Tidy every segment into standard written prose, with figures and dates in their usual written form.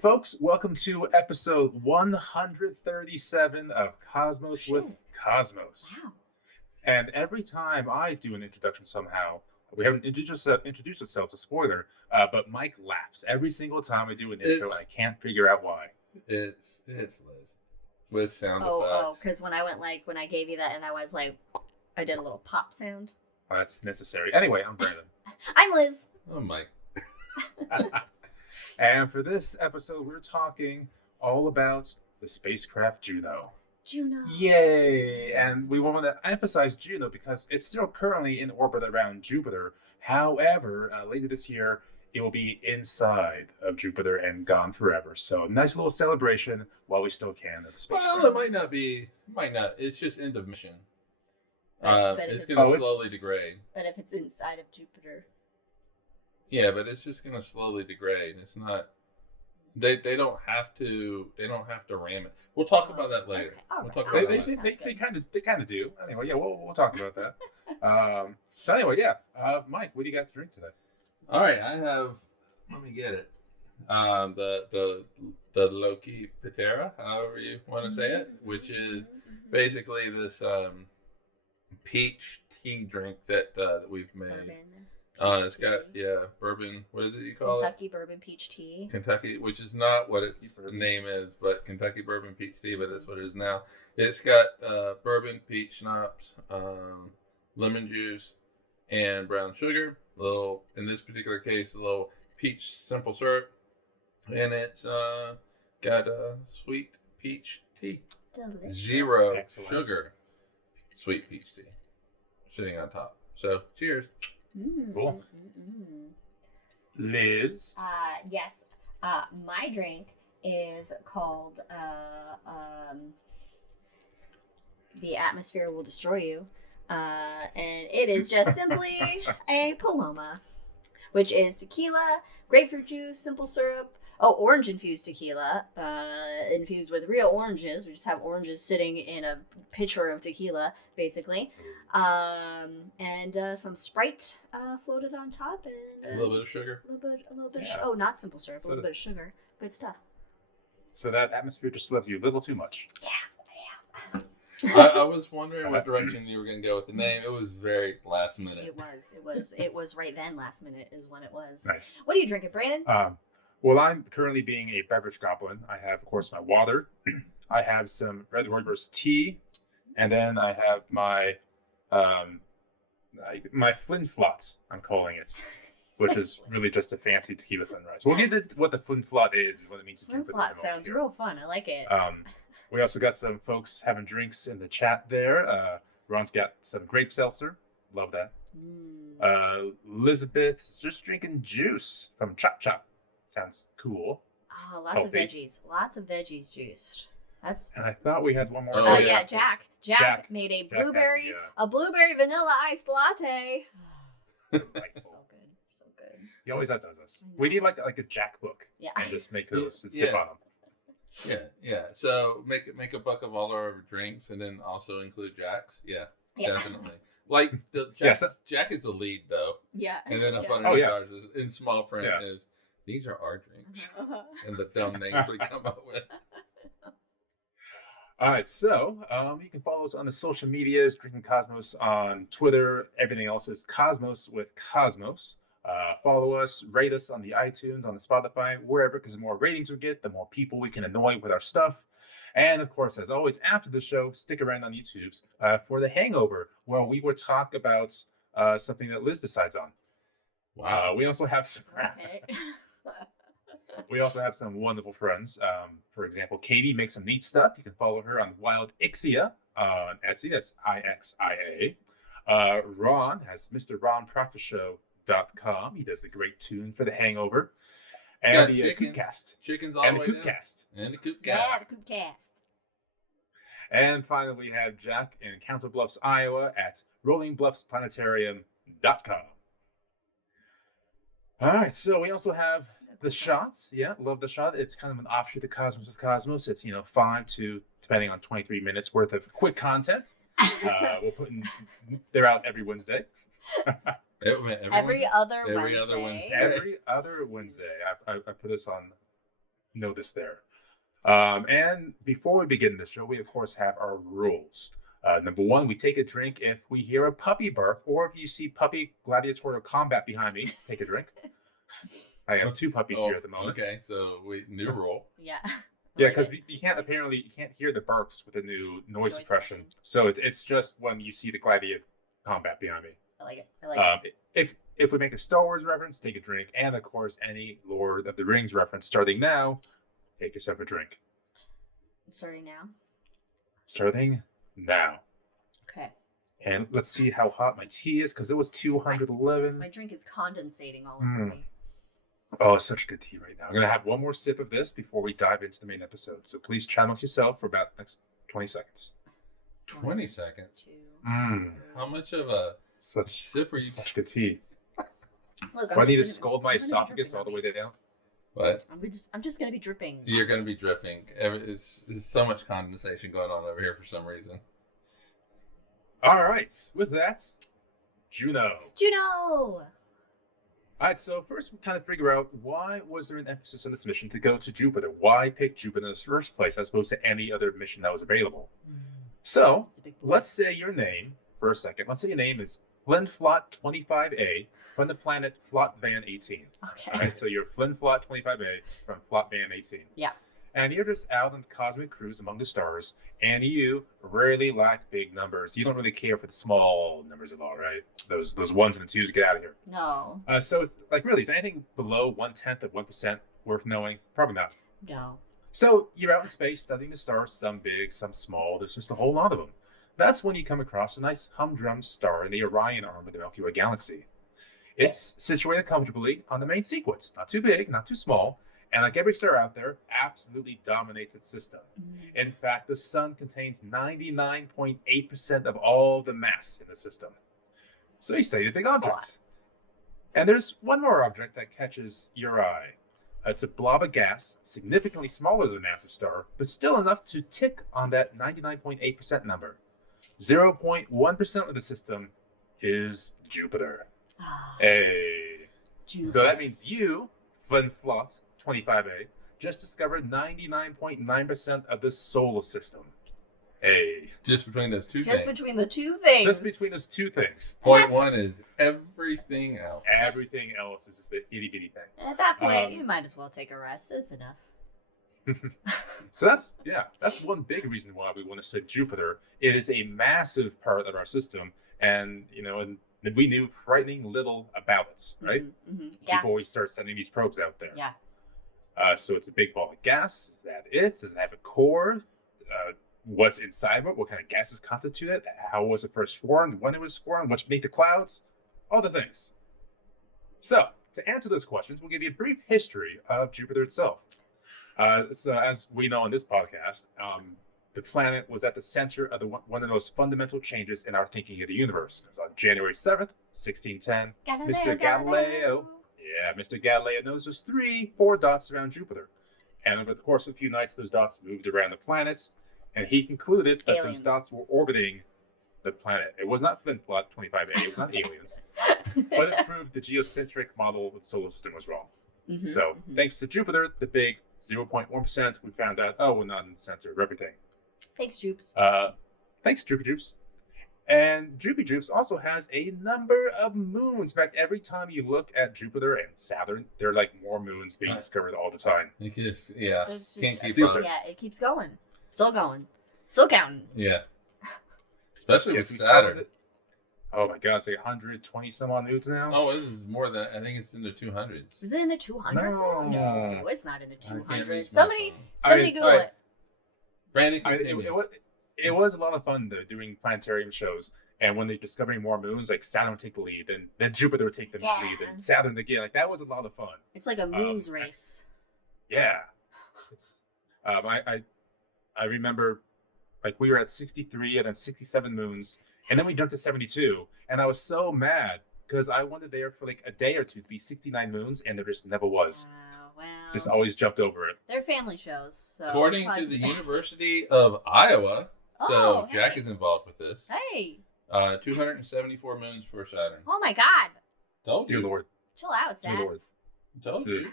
folks, welcome to episode 137 of Cosmos with Cosmos. Wow. And every time I do an introduction somehow, we haven't introduced ourselves, a spoiler, but Mike laughs every single time I do an intro, and I can't figure out why. It's Liz with sound effects. Because when I gave you that and I was like, I did a little pop sound. Oh, that's necessary. Anyway, I'm Brandon. I'm Liz. Oh, Mike. And for this episode, we're talking all about the spacecraft Juno. Juno. Yay! And we want to emphasize Juno because it's still currently in orbit around Jupiter. However, later this year, it will be inside of Jupiter and gone forever. So nice little celebration while we still can of the spacecraft. Well, it might not. It's just end of mission. But it's going to slowly it's- degrade. But if it's inside of Jupiter. Yeah, but it's just going to slowly degrade. It's not. They don't have to ram it. We'll talk about that later. Okay. All We'll right. talk All about right. that later. They kind of do. Anyway, yeah, we'll talk about that. So anyway, yeah, Mike, what do you got to drink today? All right, I have. Let me get it. The Loki Patera, however you want to say it, which is basically this peach tea drink that we've made. Bourbon. It's got bourbon. What is it you call Kentucky bourbon peach tea. it? Kentucky, which is not what its Bourbon. name is, but Kentucky bourbon peach tea. But that's what it is now. It's got bourbon, peach schnapps, lemon juice, and brown sugar. Little, in this particular case, a little peach simple syrup, and it's got sweet peach tea. Delicious. 0 Excellent. sugar, sweet peach tea, sitting on top. So, cheers. Cool. Liz. Yes. My drink is called The Atmosphere Will Destroy You. And it is just simply a Paloma, which is tequila, grapefruit juice, simple syrup, orange infused tequila, infused with real oranges. We just have oranges sitting in a pitcher of tequila, basically. And some Sprite floated on top, and A little bit of sugar. a little bit. Yeah. Not simple syrup, So a little bit of sugar. Good stuff. So that atmosphere just loves you a little too much. Yeah. I was wondering what direction you were going to go with the name. It was very last minute. It was right then. Last minute is when it was. Nice. What are you drinking, Brandon? Well, I'm currently being a beverage goblin. I have, of course, my water. I have some red rooibos tea, and then I have my my Flin Flot, I'm calling it, which is really just a fancy tequila sunrise. We'll get into what the Flin Flot is and what it means to Flin drink. Flot sounds real fun. I like it. We also got some folks having drinks in the chat there. Ron's got some grape seltzer. Love that. Elizabeth's just drinking juice from Chop Chop. Sounds cool. Oh, lots healthy. of veggies. Lots of veggies juiced. That's. And I thought we had one more. Oh, yeah, yeah. Jack. Jack. Jack made a Jack blueberry, has vanilla iced latte. Nice. So good, so good. He always outdoes us. We need like a Jack book Yeah. and just make those and sip Yeah. on them. Yeah. So make a buck of all our drinks, and then also include Jack's. Yeah. Definitely. Like Jack is the lead though, Yeah. and then up Yeah. underneath yeah. ours is, in small print Yeah. is these are our drinks, Uh-huh. and the dumb names we come up with. All right, so you can follow us on the social medias, Drinking Cosmos on Twitter. Everything else is Cosmos with Cosmos. Follow us, rate us on the iTunes, on the Spotify, wherever, because the more ratings we get, the more people we can annoy with our stuff. And of course, as always, after the show, stick around on YouTube's for The Hangover, where we will talk about something that Liz decides on. Wow. We also have some. Okay. We also have some wonderful friends. For example, Katie makes some neat stuff. You can follow her on Wildixia on Etsy. That's IXIA. Ron has MrRonProctorShow.com. He does a great tune for The Hangover. And the Coopcast. Chickens all And the the way down. Coopcast. And the Coopcast. Yeah, the Coopcast. And finally, we have Jack in Council Bluffs, Iowa at RollingBluffsPlanetarium.com. All right, so we also have the shots. Yeah, love the shot. It's kind of an offshoot of Cosmos with Cosmos. It's 5 to, depending on 23 minutes worth of quick content. They're out every Wednesday. Every other Every Wednesday. other Wednesday. Every other Wednesday. I put this on notice there. And before we begin the show, we of course have our rules. Number one, we take a drink if we hear a puppy bark, or if you see puppy gladiatorial combat behind me, take a drink. I have 2 puppies here at the moment. Okay, so new rule. Yeah. Yeah, because you can't hear the barks with the new noise suppression. So it's just when you see the gladiator combat behind me. I like it. If we make a Star Wars reference, take a drink, and of course any Lord of the Rings reference starting now, take yourself a drink. I'm starting now. Starting now. Okay. And let's see how hot my tea is, because it was 211. My drink is condensating all over me. Oh, such a good tea right now. I'm going to have one more sip of this before we dive into the main episode. So please chat amongst yourself for about the next 20 seconds. 20 seconds? 2. How much of a sip are you? Such good tea. Look, Do I need to scold my esophagus all the way down? What? I'm just going to be dripping. You're going to be dripping. There's so much condensation going on over here for some reason. All right. With that, Juno. Juno! All right, so first we kind of figure out, why was there an emphasis on this mission to go to Jupiter? Why pick Jupiter in the first place as opposed to any other mission that was available? So let's say your name, for a second, let's say your name is Flinflot 25A from the planet Flotvan 18. Okay. All right, so you're Flinflot 25A from Flotvan 18. Yeah. And you're just out on cosmic cruise among the stars, and you rarely lack big numbers. You don't really care for the small numbers at all, right? Those ones and the twos, get out of here. No. So it's like, really, is anything below 1/10 of 1% worth knowing? Probably not. No. So you're out in space studying the stars, some big, some small. There's just a whole lot of them. That's when you come across a nice humdrum star in the Orion arm of the Milky Way galaxy. It's situated comfortably on the main sequence. Not too big, not too small. And like every star out there, absolutely dominates its system. In fact, the sun contains 99.8% of all the mass in the system. So you study a big object. And there's one more object that catches your eye. It's a blob of gas, significantly smaller than a massive star, but still enough to tick on that 99.8% number. 0.1% of the system is Jupiter. Hey. Juice. So that means you, Flinflot 25A, just discovered 99.9% of the solar system. Hey. Just between those two things. Just between the two things. Just between those two things. Point one is everything else. Everything else is just the itty bitty thing. At that point, you might as well take a rest. It's enough. So that's one big reason why we want to study Jupiter. It is a massive part of our system, and we knew frightening little about it, right? Mm-hmm. Yeah. Before we start sending these probes out there. Yeah. So it's a big ball of gas. Is that it? Does it have a core? What's inside of it? What kind of gases constitute it? How was it first formed? When it was formed? What's beneath the clouds? All the things. So to answer those questions, we'll give you a brief history of Jupiter itself. So as we know on this podcast, the planet was at the center of one of the most fundamental changes in our thinking of the universe. It was on January 7th, 1610. Mr. Galileo. Yeah, Mr. Galileo noticed those 4 dots around Jupiter. And over the course of a few nights, those dots moved around the planet. And he concluded that those dots were orbiting the planet. It was not Flinflot 25A. It was not aliens. But it proved the geocentric model of the solar system was wrong. Mm-hmm. So thanks to Jupiter, the big 0.1%, we found out, we're not in the center of everything. Thanks, Jupes. Thanks, Droopy Droops. And Droopy Droops also has a number of moons. In fact, every time you look at Jupiter and Saturn, there are like more moons being discovered all the time. Yeah. So Can't keep up. Yeah, it keeps going. Still going. Still counting. Yeah. Especially with Saturn. Oh my God, it's like 120 some odd moons now. Oh, this is more than, I think it's in the 200s. Is it in the 200s? No, it's not in the 200s. Somebody Google it. Brandon, it was a lot of fun though, doing planetarium shows. And when they're discovering more moons, like Saturn would take the lead, and then Jupiter would take the lead, and Saturn again. Like that was a lot of fun. It's like a moons race. Yeah. It's I remember like we were at 63 and then 67 moons, and then we jumped to 72, and I was so mad because I wanted there for like a day or two to be 69 moons, and there just never was. Well, just always jumped over it. They're family shows. So according to the University of Iowa, so Jack is involved with this. Hey. 274 moons for Saturn. Oh my God. Told you. Dear Lord. Chill out, Zach. Told you.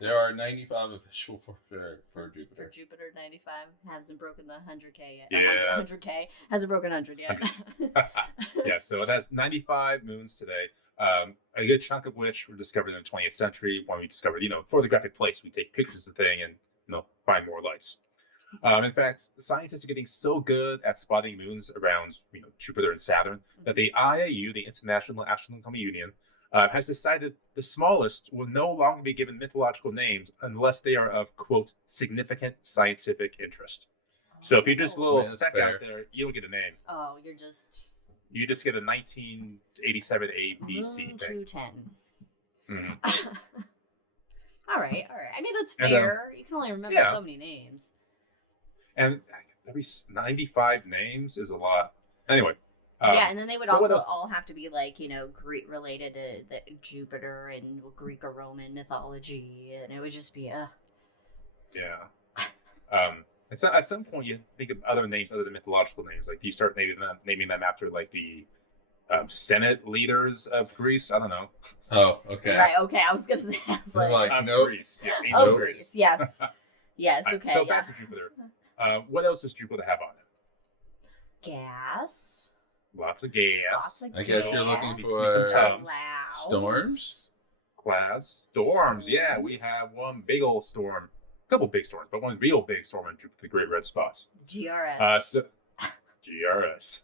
There are 95 official for Jupiter. For Jupiter, 95 hasn't broken the 100K yet. Yeah. 100K hasn't broken 100 yet. Yeah, so it has 95 moons today. A good chunk of which were discovered in the 20th century when we discovered, photographic plates. We take pictures of the thing and, find more lights. In fact, scientists are getting so good at spotting moons around, Jupiter and Saturn that the IAU, the International Astronomical Union, has decided the smallest will no longer be given mythological names unless they are of, quote, significant scientific interest. So if you're just a little speck out there, you don't get a name. Oh, you're just... You just get a 1987 ABC Moon thing. 210. Mm-hmm. All right. I mean, that's fair. You can only remember so many names. And maybe 95 names is a lot. Anyway. And then they would also all have to be like, Greek related to the Jupiter and Greek or Roman mythology, and it would just be Yeah. At some point, you think of other names other than mythological names. Like, do you start naming them after like the Senate leaders of Greece? I don't know. Oh, okay. Right. Okay. I was gonna say. I was like nope. Greece. Yeah, Greece. Yes. Yes. Okay. So back to Jupiter. What else does Jupiter have on it? Gas. Lots of gas. I guess you're looking for some tubs. Storms. Clouds. Storms. Yeah, we have one big old storm. A couple big storms, but one real big storm in Jupiter, the Great Red Spots. GRS. GRS.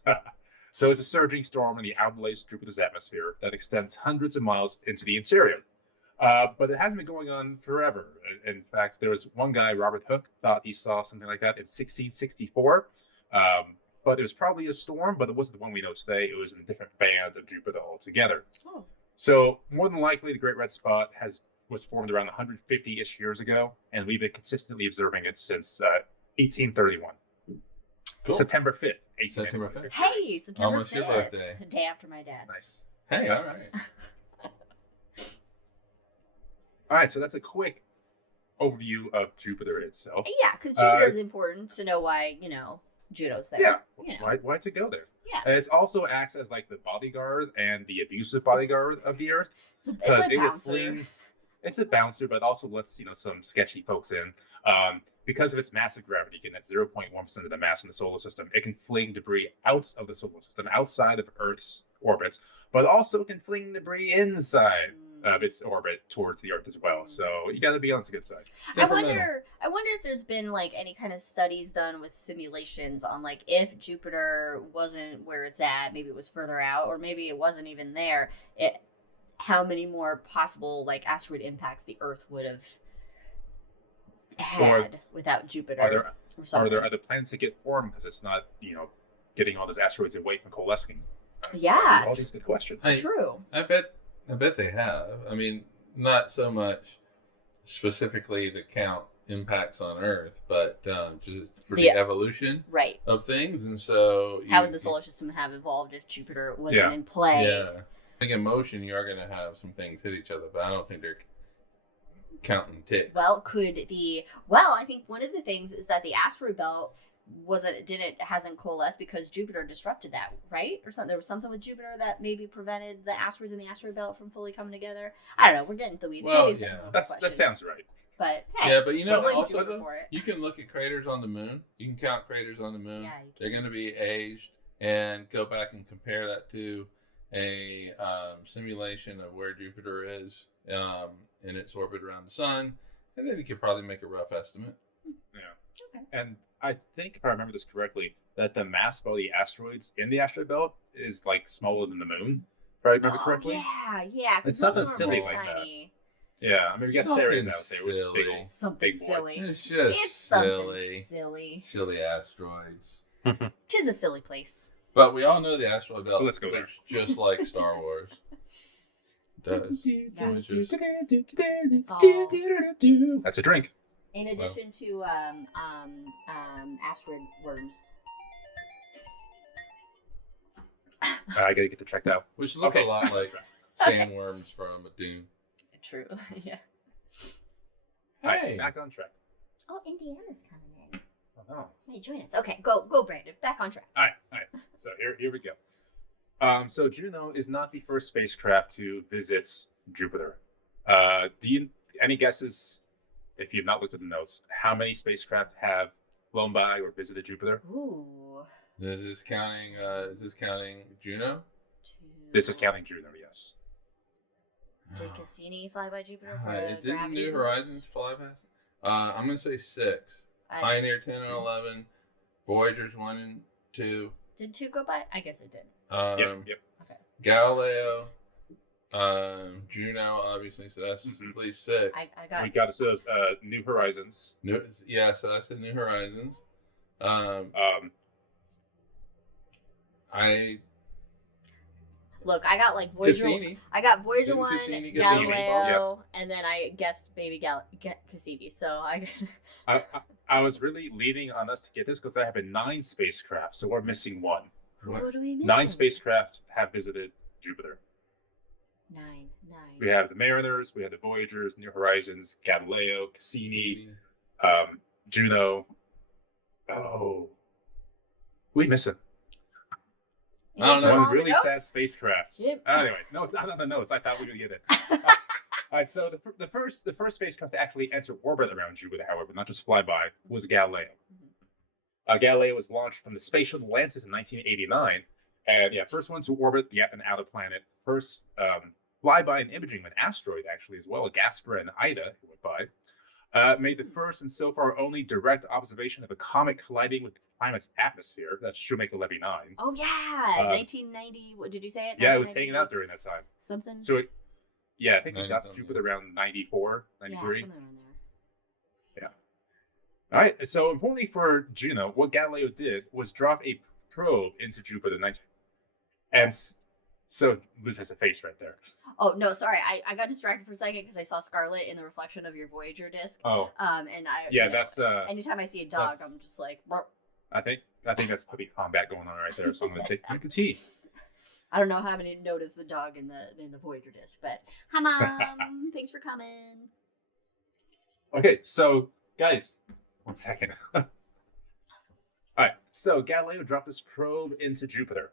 So it's a surging storm in the outer layers of Jupiter's atmosphere that extends hundreds of miles into the interior. But it hasn't been going on forever. In fact, there was one guy, Robert Hooke, thought he saw something like that in 1664. But it was probably a storm, but it wasn't the one we know today. It was in a different band of Jupiter altogether. Oh. So more than likely, the Great Red Spot was formed around 150-ish years ago, and we've been consistently observing it since 1831. Cool. September 5th. September 5th. Hey, September 5th. Almost your birthday. The day after my dad's. Nice. Hey, all right. All right, so that's a quick overview of Jupiter itself. Yeah, because Jupiter is important to know why, Juno's there. Yeah, why to go there? Yeah. And it also acts as like the bodyguard and the abusive bodyguard of the Earth. It's a bouncer. It's a bouncer, but also lets some sketchy folks in. Because of its massive gravity, again, at 0.1% of the mass in the solar system, it can fling debris out of the solar system, outside of Earth's orbit, but also can fling debris inside of its orbit towards the Earth as well. So you got to be on the good side. I wonder if there's been like any kind of studies done with simulations on like if Jupiter wasn't where it's at, maybe it was further out, or maybe it wasn't even there. How many more possible like asteroid impacts the Earth would have had without Jupiter? Are there other planets that get formed because it's not getting all those asteroids away from coalescing? Yeah, all these good questions. True. I bet they have. I mean, not so much specifically to count impacts on Earth, but just for the evolution of things. And so, how would the solar system have evolved if Jupiter wasn't in play? Yeah, I think in motion you are going to have some things hit each other, but I don't think they're counting ticks. Well, I think one of the things is that the asteroid belt hasn't coalesced because Jupiter disrupted that, right? Or something. There was something with Jupiter that maybe prevented the asteroids in the asteroid belt from fully coming together. I don't know. We're getting to the weeds. Well, maybe that sounds right. But hey, but also for it. You can look at craters on the moon. You can count craters on the moon. Yeah, they're going to be aged, and go back and compare that to a simulation of where Jupiter is in its orbit around the sun, and then you could probably make a rough estimate. Yeah. Okay. And I think, if I remember this correctly, that the mass of all the asteroids in the asteroid belt is like smaller than the moon. If I remember correctly. Yeah. It's something silly like that. Yeah, I mean, we got Ceres out there with big old, something big silly. It's just silly. Silly asteroids. Tis a silly place. But we all know the asteroid belt. Let's go there. Just like Star Wars. Does. That's a drink. In addition to asteroid worms. I gotta get it checked out. Which look a lot like sandworms from a dune. True. Yeah. Hey, back on track. Oh, Indiana's coming in. Oh no. Hey, join us. Okay, go, Brandon. Back on track. All right. So here we go. So Juno is not the first spacecraft to visit Jupiter. Any guesses, if you've not looked at the notes, how many spacecraft have flown by or visited Jupiter? Ooh. Is this counting Juno? This is counting Juno, yes. Did Cassini fly by Jupiter? Didn't New Horizons fly past? I'm going to say 6. Pioneer 10 and 11. Voyagers 1 and 2. Did 2 go by? I guess it did. Yep. Okay. Galileo, Juno, obviously, so that's at least 6. I We got it. So New Horizons. So that's the New Horizons. Look, I got like Voyager. Cassini. I got Voyager Didn't 1, Cassini get Galileo, and then I guessed baby Cassini. So I was really leaning on us to get this because there have been 9 spacecraft, so we're missing 1. what do we miss? 9 spacecraft have visited Jupiter. 9. We have the Mariners, we have the Voyagers, New Horizons, Galileo, Cassini, Juno. Oh, we miss it. I don't know. One really sad spacecraft. Yep. Anyway, no, it's not on the notes. I thought we would get it. All right, so the first spacecraft to actually enter orbit around Jupiter, however, not just flyby, was Galileo. Galileo was launched from the Space Shuttle Atlantis in 1989, and first one to orbit an outer planet. First flyby and imaging of an asteroid, actually, as well, Gaspar and Ida, who went by. Made the first and so far only direct observation of a comet colliding with the planet's atmosphere. That's Shoemaker-Levy 9. Oh yeah, 1990. What did you say it? Yeah, it was hanging out during that time. Something. So I think it got to Jupiter around 94, 93. Yeah, something around there. Yeah. All right. So importantly for Juno, what Galileo did was drop a probe into Jupiter, and so Liz has a face right there. Oh no, sorry, I got distracted for a second because I saw Scarlet in the reflection of your Voyager disc. Oh. And That's anytime I see a dog, I'm just like. Burp. I think that's puppy combat going on right there. So I'm gonna drink a tea. I don't know how many noticed the dog in the Voyager disc, but hi mom, thanks for coming. Okay, so guys, 1 second. All right, so Galileo dropped this probe into Jupiter,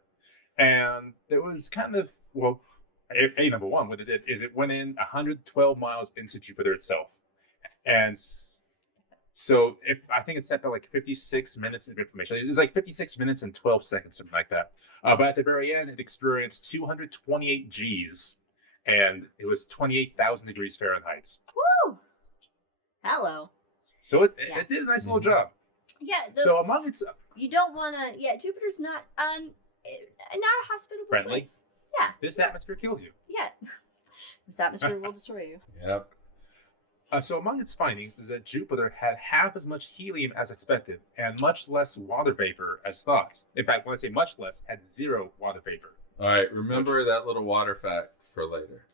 and there was kind of number one, what it did is it went in 112 miles into Jupiter itself, and so I think it sent out like 56 minutes of information. It was like 56 minutes and 12 seconds, something like that. But at the very end, it experienced 228 Gs, and it was 28,000 degrees Fahrenheit. Woo! Hello. So it did a nice little job. Yeah. So among its, you don't want to. Yeah, Jupiter's not a hospitable friendly. place. Yeah. This atmosphere kills you. Yeah. This atmosphere will destroy you. Yep. So among its findings is that Jupiter had half as much helium as expected and much less water vapor as thought. In fact, when I say much less, had 0 water vapor. All right, remember that little water fact for later.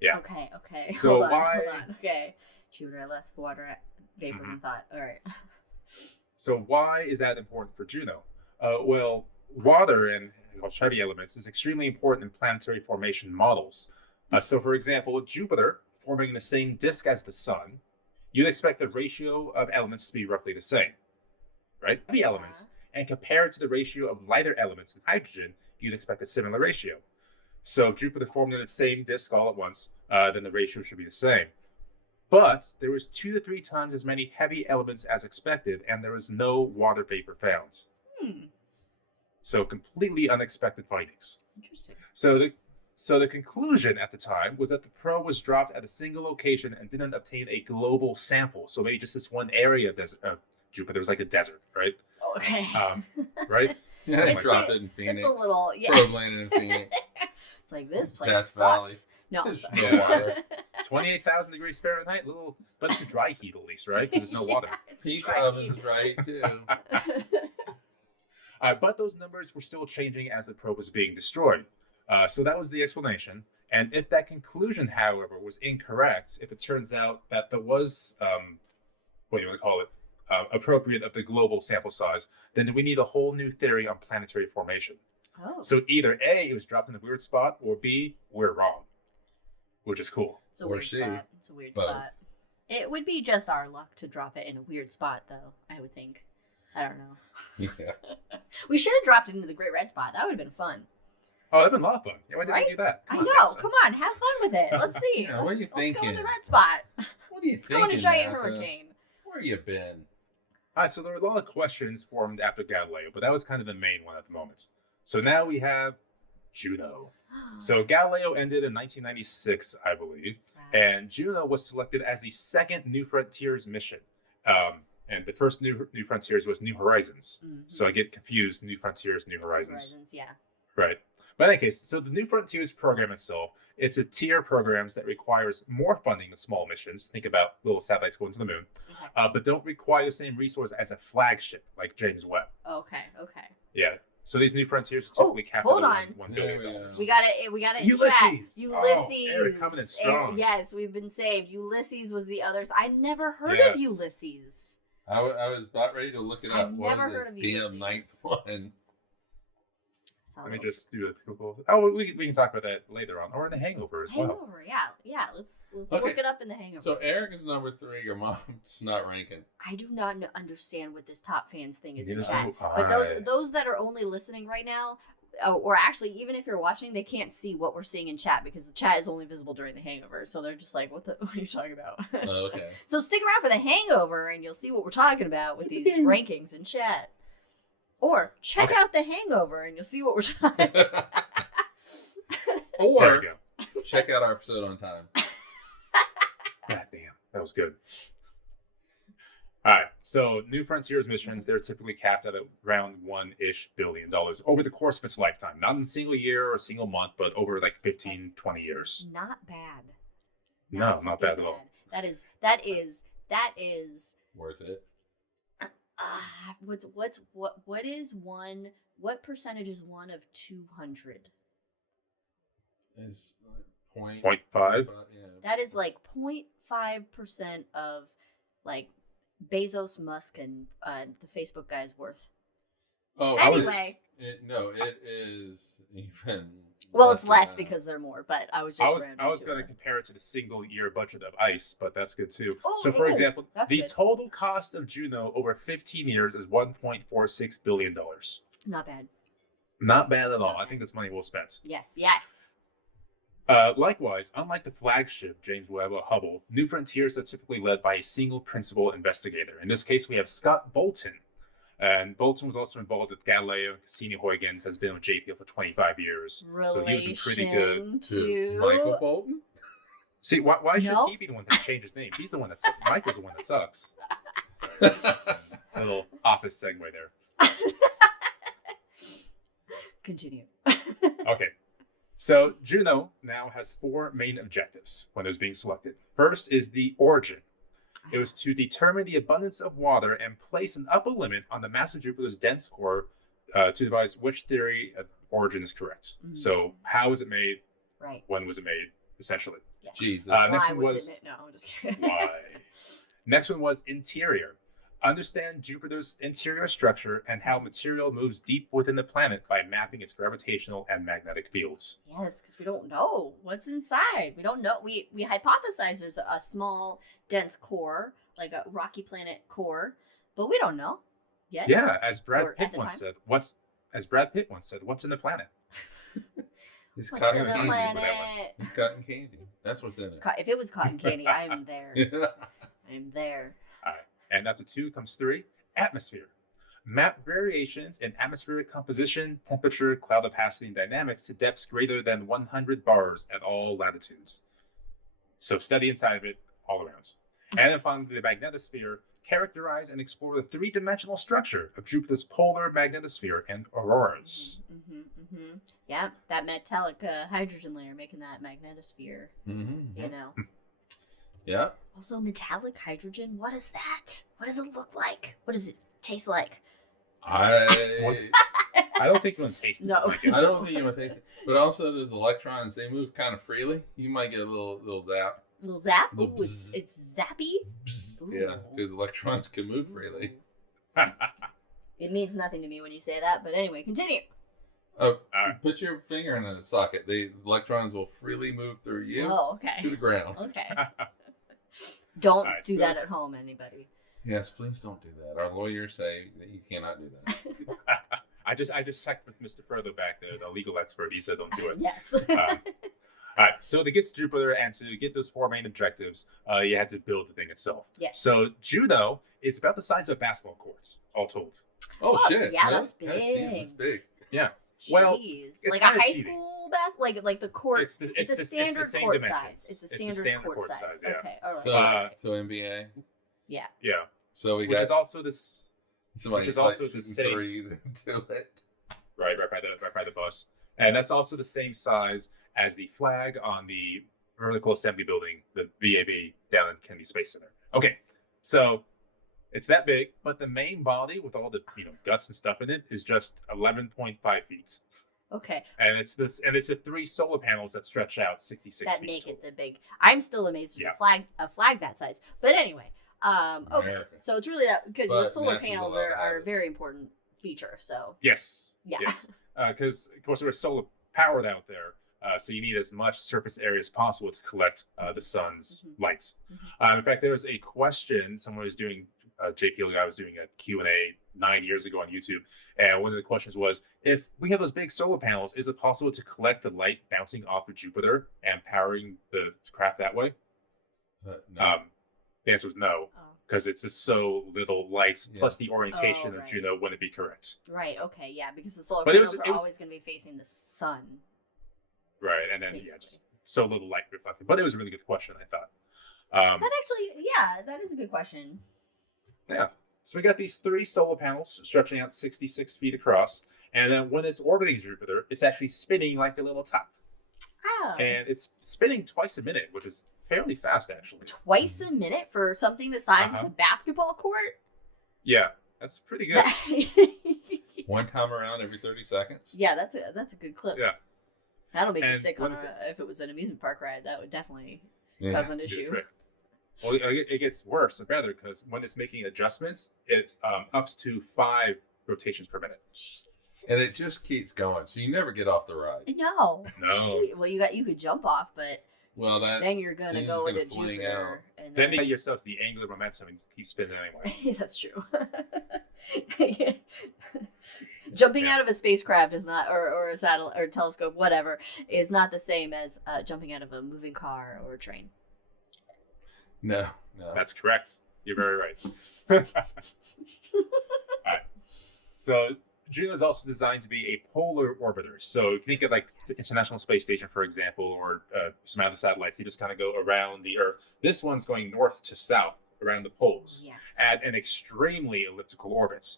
Yeah. Okay. So hold why? on. Okay. Jupiter had less water vapor than thought. All right. So why is that important for Juno? Well, water and heavy elements is extremely important in planetary formation models. So for example, with Jupiter forming the same disk as the sun, you'd expect the ratio of elements to be roughly the same, right? Heavy elements, and compared to the ratio of lighter elements and hydrogen, you'd expect a similar ratio. So if Jupiter formed in its same disk all at once, then the ratio should be the same. But there was 2 to 3 times as many heavy elements as expected, and there was no water vapor found. So completely unexpected findings. Interesting. So the conclusion at the time was that the probe was dropped at a single location and didn't obtain a global sample. So maybe just this one area of Jupiter was like a desert, right? Okay. Right? Yeah, Something they like dropped that. it in Phoenix. It's a little, Probe landed in Phoenix. It's like, this place Death sucks. Valley. No, I'm There's sorry. no water. 28,000 degrees Fahrenheit, but it's a dry heat at least, right? Because there's no water. It's a Pizza dry oven's heat. right, too. But those numbers were still changing as the probe was being destroyed. So that was the explanation. And if that conclusion, however, was incorrect, if it turns out that there was, what do you want to call it, appropriate of the global sample size, then we need a whole new theory on planetary formation. Oh. So either A, it was dropped in a weird spot, or B, we're wrong, which is cool. It's a Or weird C. spot. It's a weird Both. spot. It would be just our luck to drop it in a weird spot, though, I would think. I don't know. Yeah. We should have dropped it into the Great Red Spot. That would have been fun. Oh, that'd been a lot of fun. Yeah, why didn't Right? we do that? I Come on, know. NASA. Come on, have fun with it. Let's see. Yeah, what are you Let's go in thinking? the red spot. What are you Let's go in a thinking, giant NASA? hurricane. Where you been? All right, so there were a lot of questions formed after Galileo, but that was kind of the main one at the moment. So now we have Juno. So Galileo ended in 1996, I believe, and Juno was selected as the second New Frontiers mission. And the first New Frontiers was New Horizons. Mhm. So I get confused, New Frontiers, New Horizons. Yeah. Right. But in any case, so the New Frontiers program itself, it's a tier of programs that requires more funding than small missions. Think about little satellites going to the moon, Okay. but don't require the same resource as a flagship like James Webb. Okay. Yeah. So these New Frontiers are typically capped hold at on. $1 billion. Yeah. We got it. We got it. in Ulysses. chat. Oh, Ulysses. Eric coming in strong. Yes, we've been saved. Ulysses was the others. I never heard of Yes. Ulysses. I was about ready to look it up. I've What never was heard of the damn Ulysses. ninth one? Let me just do a Google. Oh, we can talk about that later on, or in The Hangover as well. Hangover. Yeah. Let's Okay. look it up in the Hangover. So Eric is number 3. Your mom's not ranking. I do not understand what this top fans thing is in Neither chat. do But I. those that are only listening right now, or actually even if you're watching, they can't see what we're seeing in chat because the chat is only visible during the Hangover. So they're just like, what are you talking about? Oh, okay. So stick around for the Hangover and you'll see what we're talking about with these rankings in chat. Or check out the Hangover and you'll see what we're talking about. There Or we go. check out our episode on time. God damn, that was good. All right, so New Frontiers missions, they're typically capped at around $1-ish billion over the course of its lifetime. Not in a single year or a single month, but over like 15, 20 years. Not bad. No, not fucking bad at all. That is Worth it. what percentage is 1 of 200? It's like 0.5. Yeah. That is like 0.5% of like Bezos, Musk, and the Facebook guy's worth. Oh, Anyway, it is even. well, it's than less that. because they're more. But I was I just was random going to to compare it to the single year budget of ICE, but that's good too. Oh, So, for example, that's the good. total cost of Juno over 15 years is $1.46 billion. Not bad. Not bad at all. I think that's money well spent. Yes. Likewise, unlike the flagship James Webb or Hubble, New Frontiers are typically led by a single principal investigator. In this case, we have Scott Bolton. And Bolton was also involved with Galileo and Cassini-Huygens, has been with JPL for 25 years. So he was pretty good. Relation To to Michael Bolton. See, why should No. he be the one that changed his name? He's the one that Michael's the one that sucks. Sorry. A little office segue there. Continue. Okay. So Juno now has 4 main objectives when it was being selected. First is the origin. It was to determine the abundance of water and place an upper limit on the mass of Jupiter's dense core to devise which theory of origin is correct. Mhm. So how was it made? Right. When was it made? Essentially. Yes. Jesus. Next Why one was was it? No, I'm just kidding. why. Next one was interior. Understand Jupiter's interior structure and how material moves deep within the planet by mapping its gravitational and magnetic fields. Yes, because we don't know what's inside. We don't know. We hypothesize there's a small, dense core, like a rocky planet core, but we don't know yet. Yeah, as Brad Or at Pitt the once time. said, what's in the planet? He's What's cotton in the candy. candy. planet? He's cotton candy. That's what's in it. If it was cotton candy, I'm there. I'm there. And after 2 comes 3, atmosphere. Map variations in atmospheric composition, temperature, cloud opacity, and dynamics to depths greater than 100 bars at all latitudes. So study inside of it all around. And then finally, the magnetosphere. Characterize and explore the 3-dimensional structure of Jupiter's polar magnetosphere and auroras. Yeah, that metallic hydrogen layer making that magnetosphere. Mm-hmm. You know. Yeah. Also, metallic hydrogen. What is that? What does it look like? What does it taste like? I don't think you want to taste it. No. my I goodness. don't think you would taste it. But also, those electrons, they move kind of freely. You might get a little zap. Little zap. Little Ooh, it's zappy. Ooh. Yeah, because electrons can move freely. It means nothing to me when you say that, but anyway, continue. Oh, Alright. put your finger in a socket. The electrons will freely move through you Oh, to okay. the ground. Okay. Don't Alright, do so that it's- at home, anybody. Yes, please don't do that. Our lawyers say that you cannot do that. I just checked with Mr. Further back there, the legal expert. He said don't do it. Yes. All right, so to get to Jupiter and to get those 4 main objectives, you had to build the thing itself. Yes. So Juno is about the size of a basketball court, all told. Oh, shit. Yeah, really? that's big. That's big. Yeah. Well, Jeez. it's Like a kinda high cheating. school like the court. It's a standard same court dimensions. size. It's a standard court size. Yeah. Okay. All right. So, all right. so NBA. Yeah. Yeah. So we Which got is also this. somebody which is also like the shooting same- threes into it. Right by the bus, and that's also the same size as the flag on the Vertical Assembly Building, the VAB down in Kennedy Space Center. Okay, so it's that big, but the main body with all the guts and stuff in it is just 11.5 feet, Okay. and it's the 3 solar panels that stretch out 66 That feet. make total. it the big. I'm still amazed there's a flag that size. But anyway, okay. America. So it's really that because the But solar NASA's panels allowed to are have a it. very important feature. So Yes. Yeah. Yes. Because of course there's solar powered out there, so you need as much surface area as possible to collect the sun's lights. In fact, there was a question someone was doing. JP guy was doing a Q&A 9 years ago on YouTube, and one of the questions was, if we have those big solar panels, is it possible to collect the light bouncing off of Jupiter and powering the craft that way? No. The answer was no, because it's just so little light, Yeah. plus the orientation Oh, of right. Juno wouldn't be correct. right. Okay. Yeah. Because the solar But it panels was- are it was- always going to be facing the sun. Right, and then Basically. just so little light reflected. But it was a really good question, I thought. That actually, yeah, that is a good question. Yeah. So we got these 3 solar panels stretching out 66 feet across, and then when it's orbiting Jupiter, it's actually spinning like a little top, Oh. and it's spinning twice a minute, which is fairly fast actually. Twice a minute for something the size Uh-huh. of a basketball court? Yeah, that's pretty good. One time around every 30 seconds. Yeah, that's a good clip. Yeah. That'll make you And sick what on is it? if it was an amusement park ride. That would definitely Yeah. cause an Do the issue. trick. Well, it gets worse or better because when it's making adjustments, it ups to 5 rotations per minute. Jesus. And it just keeps going, so you never get off the ride. No. No. Gee, well, you could jump off, but Well, that's then you're gonna then go it's into fling Jupiter, and Then you get yourself the angular momentum and keep spinning anyway. that's true. Jumping Yeah. out of a spacecraft is not, or a satellite or telescope, whatever, is not the same as jumping out of a moving car or a train. No. That's correct. You're very right. All right. So Juno is also designed to be a polar orbiter. So if you think of like the International Space Station, for example, or some other satellites, they just kind of go around the Earth. This one's going north to south around the poles Yes. at an extremely elliptical orbit.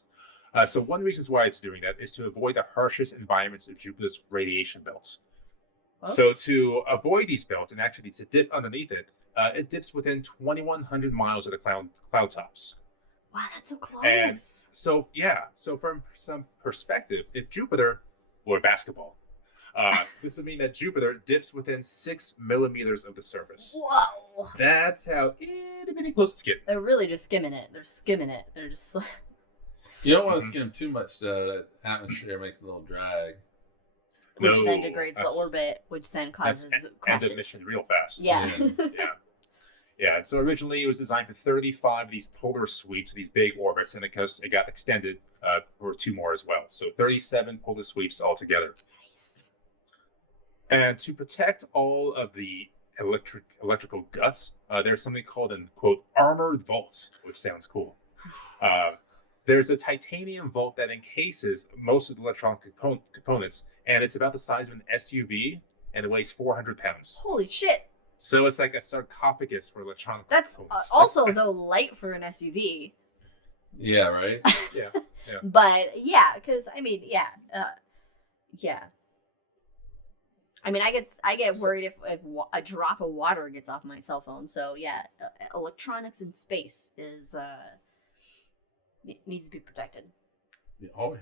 So one of the reasons why it's doing that is to avoid the harshest environments of Jupiter's radiation belts. Oh. So to avoid these belts and actually to dip underneath it, it dips within 2,100 miles of the cloud tops. Wow, that's so close. And so, yeah. So from some perspective, if Jupiter were basketball, this would mean that Jupiter dips within 6 millimeters of the surface. Whoa. That's how itty bitty close it's getting. They're really just skimming it. They're skimming it. They're just You don't want to skim too much. That atmosphere makes a little drag. which No, then degrades the that's- orbit, which then That's causes end of crashes. mission real fast. Yeah. Yeah. So originally it was designed for 35 of these polar sweeps, these big orbits, and because it got extended for 2 more as well. So 37 polar sweeps altogether. Nice. And to protect all of the electrical guts, there's something called an, quote, armored vault, which sounds cool. There's a titanium vault that encases most of the electronic components, and it's about the size of an SUV, and it weighs 400 pounds. Holy shit. So it's like a sarcophagus for electronic That's components. also, though, light for an SUV. Yeah, right? Yeah. But, yeah, because, I mean, yeah. I mean, I get worried if a drop of water gets off my cell phone. So, yeah, electronics in space is needs to be protected. Yeah, oh,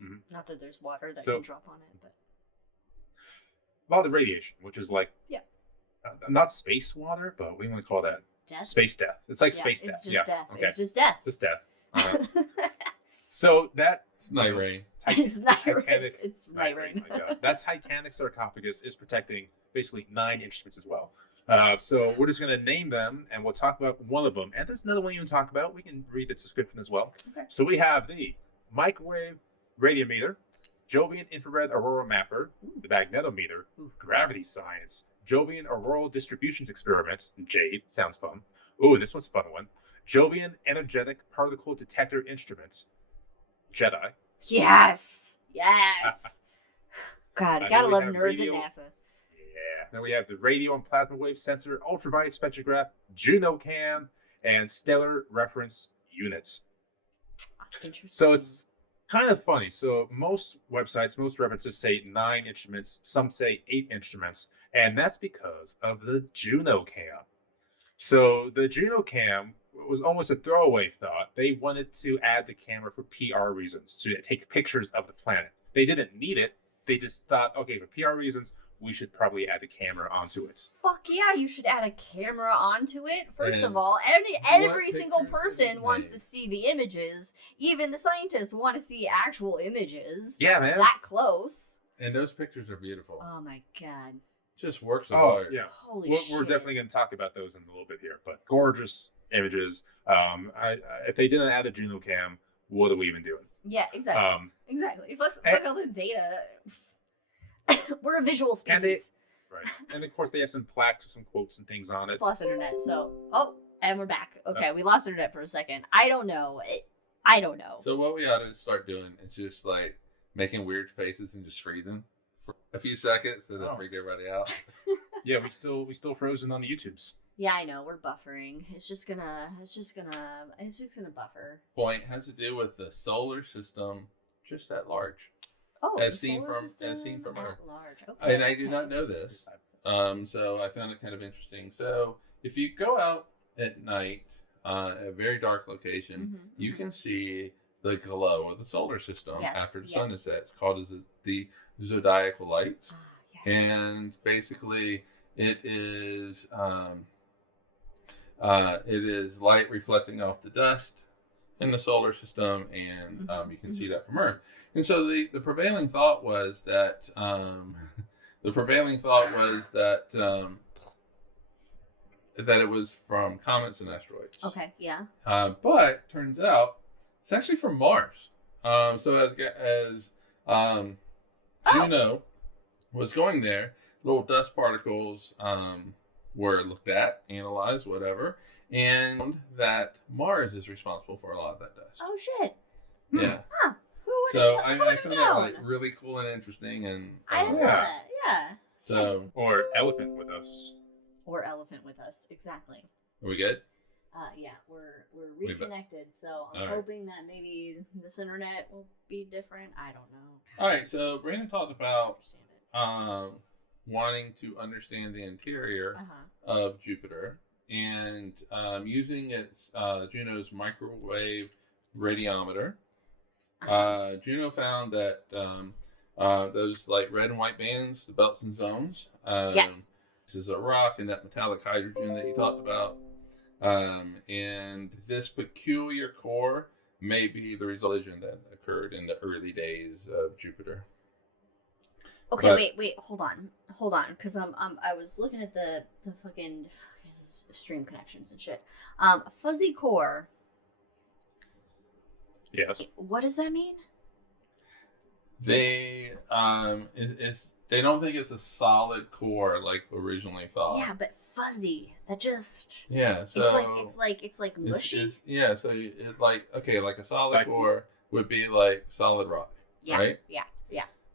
yeah. Not that there's water that So- can drop on it, but A lot of radiation, which is like, Yeah. Not space water, but what do you want to call that? death. Space death. It's like Yeah, space it's death. just Yeah. death. Okay. It's just death. Just death. Uh-huh. So that It's night rain. It's not Titanic. It's night rain. my God. That Titanic sarcophagus is protecting basically 9 instruments as well. So we're just going to name them, and we'll talk about one of them. And there's another one you can talk about. We can read the description as well. Okay. So we have the microwave radiometer, Jovian infrared aurora mapper, the magnetometer, gravity science, Jovian auroral distributions experiment, Jade, sounds fun. Ooh, this one's a fun one. Jovian energetic particle detector instrument, Jedi. Yes. Yes. God, I gotta know we love have nerds radio- at NASA. Yeah. Then we have the radio and plasma wave sensor, ultraviolet spectrograph, Juno cam, and stellar reference unit. Interesting. So it's kind of funny. So most websites, most references say 9 instruments, some say 8 instruments, and that's because of the Juno cam. So the Juno cam was almost a throwaway thought. They wanted to add the camera for PR reasons, to take pictures of the planet. They didn't need it. They just thought, okay, for PR reasons, we should probably add the camera onto it. Fuck yeah, you should add a camera onto it. First of And all, every single pictures person is wants made? to see the images. Even the scientists want to see actual images. Yeah, man. That close. And those pictures are beautiful. Oh my god. Just works of Oh, art. yeah. Holy We're shit. definitely going to talk about those in a little bit here, but gorgeous images. If they didn't add a Juno cam, what are we even doing? Yeah, exactly. Exactly. Fuck all the data. We're a visual species. And right, and of course they have some plaques, some quotes and things on it. Lost internet, so and we're back. Okay, we lost internet for a second. I don't know. I don't know. So what we ought to start doing is just like making weird faces and just freezing for a few seconds so that freak everybody out. Yeah, we still frozen on the YouTubes. Yeah, I know. We're buffering. It's just gonna buffer. Point has to do with the solar system just at large. Oh, As the seen solar from- as system seen from at Earth. large. Okay, And I did not know this. So I found it kind of interesting. So if you go out at night, at a very dark location, Mhm, you can see the glow of the solar system Yes, after the sun yes. is set. It's called the zodiacal light. Ah, yes. And basically it is light reflecting off the dust in the solar system, and you can see that from Earth. And so the prevailing thought was that that it was from comets and asteroids. Okay, yeah. But turns out it's actually from Mars. So as Juno was going there, little dust particles were looked at, analyzed, whatever, and that Mars is responsible for a lot of that dust. Oh shit. Yeah. Huh. Who would So have I known? found that like really cool and interesting, and I didn't know Yeah. that. Yeah. so Or elephant with us. Or elephant with us. Exactly. are we good? Yeah, we're We've- reconnected, so I'm All right. hoping that maybe this internet will be different. I don't know. All right. So Brandon talked about Understand it. wanting to understand the interior Uh-huh. of Jupiter and using its Juno's microwave radiometer. Juno found that those like red and white bands, the belts and zones. Yes. This is a rock and that metallic hydrogen that you talked about. And this peculiar core may be the collision that occurred in the early days of Jupiter. Okay, But- wait, hold on, because I was looking at the fucking stream connections and shit. Fuzzy core. Yes. What does that mean? They they don't think it's a solid core like originally thought. Yeah, but fuzzy. That just Yeah. So it's like mushy. yeah. So it like a solid Like- core would be like solid rock, yeah, right? yeah.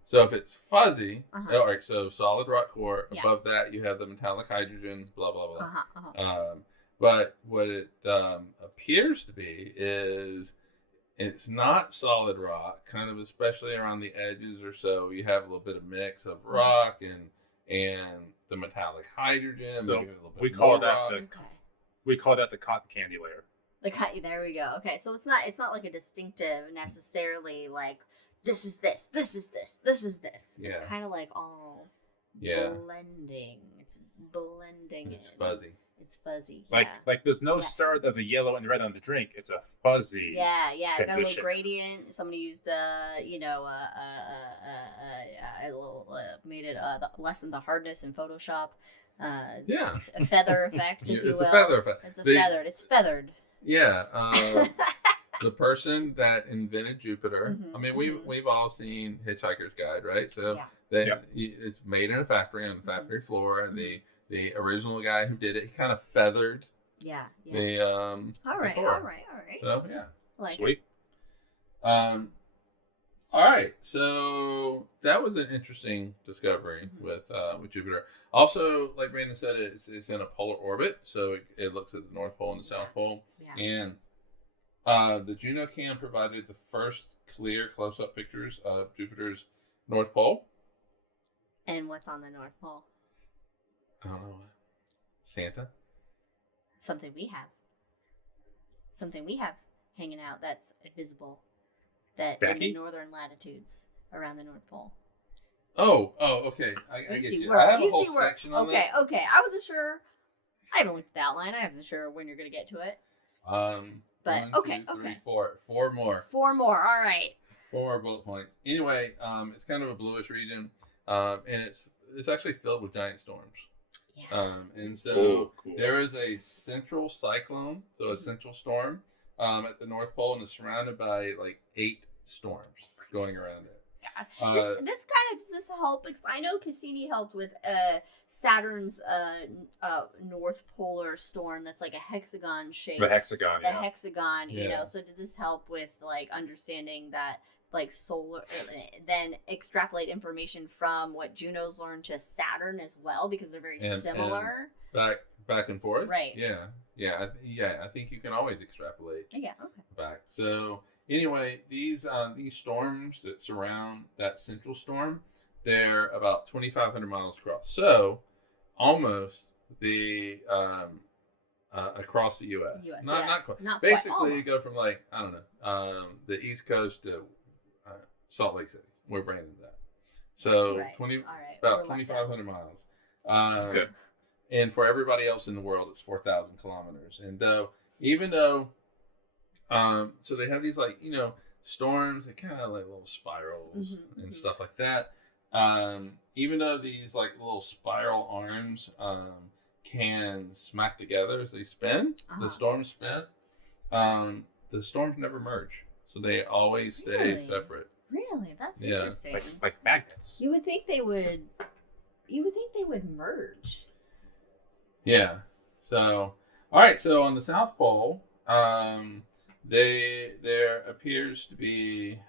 So if it's fuzzy, Uh-huh. all right. So solid rock core. Yeah. Above that, you have the metallic hydrogen. Blah blah blah. Uh-huh. But what it appears to be is it's not solid rock, kind of especially around the edges or so. You have a little bit of mix of rock and the metallic hydrogen. So maybe a little bit we call more that rock. the cotton candy layer. There we go. Okay, so it's not like a distinctive necessarily like this is this, this is this, this is this. Yeah. It's kind of like all blending. It's blending. It's in. fuzzy. It's fuzzy. Like there's no Yeah. start of the yellow and red on the drink. It's a fuzzy. Yeah, got a little transition. gradient. Somebody used a little made it lessen the hardness in Photoshop. Yeah. It's a feather effect, if you It's will. a feather effect. It's They- feathered. It's feathered. Yeah. the person that invented Jupiter. Mhm, I mean, mhm. we've all seen Hitchhiker's Guide, right? So Yeah. it's made in a factory on the factory floor. Mhm. The original guy who did it, he kind of feathered Yeah. Yeah. the All right. the All core. right. All right. So yeah. I like it. Sweet. All right, so that was an interesting discovery Mhm. with Jupiter. Also, like Brandon said, it's in a polar orbit, so it looks at the North Pole and the South Pole. Yeah. And the Juno cam provided the first clear close-up pictures of Jupiter's North Pole. And what's on the North Pole? I don't know, Santa. Something we have. Something we have hanging out that's visible. That in the Becky? northern latitudes around the North Pole. Oh, okay. I get see you. where- I have you a whole see where- section on Okay. I wasn't sure. I haven't looked at the outline. I wasn't sure when you're going to get to it. that. But, 1, okay, 2, 3, okay. 4. 4 more. 4 more. All right. 4 bullet points. Anyway, it's kind of a bluish region, and it's actually filled with giant storms. Yeah. And so Cool. there is a central cyclone, so a central storm, at the North Pole, and it's surrounded by like 8 storms going around it. This does this help? I know Cassini helped with Saturn's North Polar storm that's like a hexagon shape. The hexagon. The Yeah. hexagon, you Yeah. know. So did this help with like understanding that like solar, then extrapolate information from what Juno's learned to Saturn as well because they're very similar. Back and forth. Right. Yeah. I think you can always extrapolate Yeah. Okay. back. So anyway, these storms that surround that central storm, they're about 2,500 miles across. So almost the across the U.S. US, Not quite. Not Basically, quite, you go from like I don't know the East Coast to Salt Lake City, where Brandon's at. So right. 20 All right. about We're left 2,500 miles. Good. And for everybody else in the world, it's 4,000 kilometers. And even though, so they have these like storms, they kind of like little spirals and stuff like that. Even though these like little spiral arms can smack together as they spin, the storms spin. The storms never merge, so they always stay Really? separate. Really, that's Yeah. interesting. Like magnets. You would think they would. You would think they would merge. Yeah. So, all right. So on the South Pole, there appears to be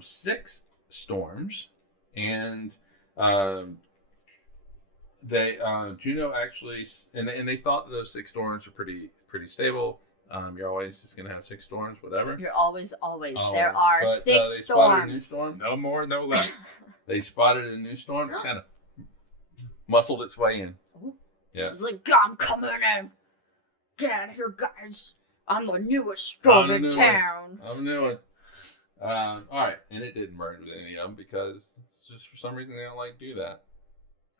6 storms, and Juno actually, and they thought those 6 storms were pretty stable. You're always just gonna have 6 storms, whatever. You're always. There are But, 6 they spotted a new storms. storm. No more, no less. They spotted a new storm. It kind of muscled its way in. Yeah. It's like, I'm coming in. Get out of here, guys. I'm the newest storm in town. I'm a new one. All right, and it didn't merge with any of them because it's just for some reason they don't like to do that.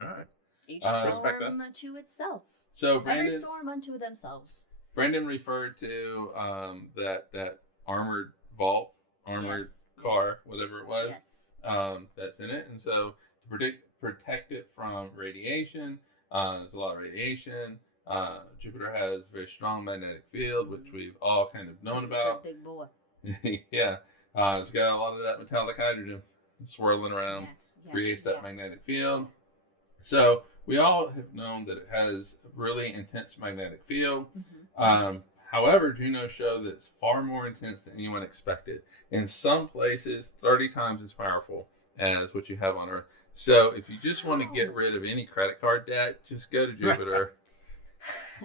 All right. Each respect storm to itself. So Every storm unto themselves. Brandon referred to that armored vault, armored Yes, car, yes. whatever it was, Yes. that's in it, and so to protect it from radiation, there's a lot of radiation. Jupiter has a very strong magnetic field, which we've all kind of known He's about. such a big boy. Yeah, it's got a lot of that metallic hydrogen swirling around, creates that magnetic field. So we all have known that it has a really intense magnetic field. However, Juno showed that it's far more intense than anyone expected. In some places, 30 times as powerful as what you have on Earth. So if you just want to get rid of any credit card debt, just go to Jupiter.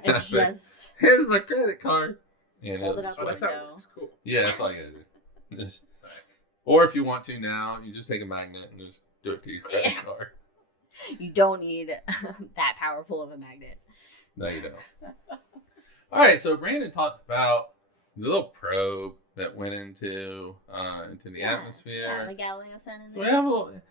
It's just Here's my credit card. And hold it up Oh, that's window. how it works. Cool. Yeah, that's all you gotta do. Just, or if you want to now, you just take a magnet and just do it to your credit card. You don't need that powerful of a magnet. No, you don't. All right, so Brandon talked about the little probe that went into the atmosphere. Yeah, the Galileo sent in So we there. have a little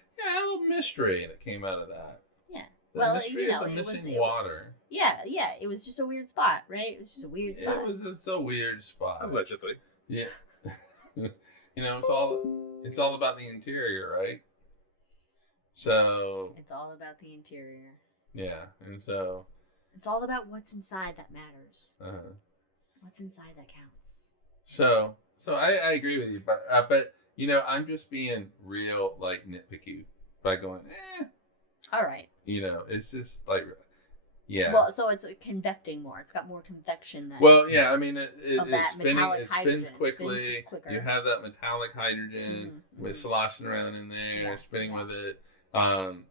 mystery that came out of that. Yeah. The Well, mystery you know, of the it was- missing it- water. Yeah. It was just a weird spot, right? It was just a weird spot. It was just a weird spot. Allegedly. Yeah. It's all about the interior, right? So It's all about the interior. yeah, and so It's all about what's inside that matters. uh, What's inside that counts. So I agree with you, but I'm just being real like nitpicky by going, All right. It's just like, yeah. Well, so it's convecting more. It's got more convection than. Well, yeah, I mean, that spinning, metallic it spins hydrogen. It quickly. spins quicker. You have that metallic hydrogen with sloshing around in there, spinning with it.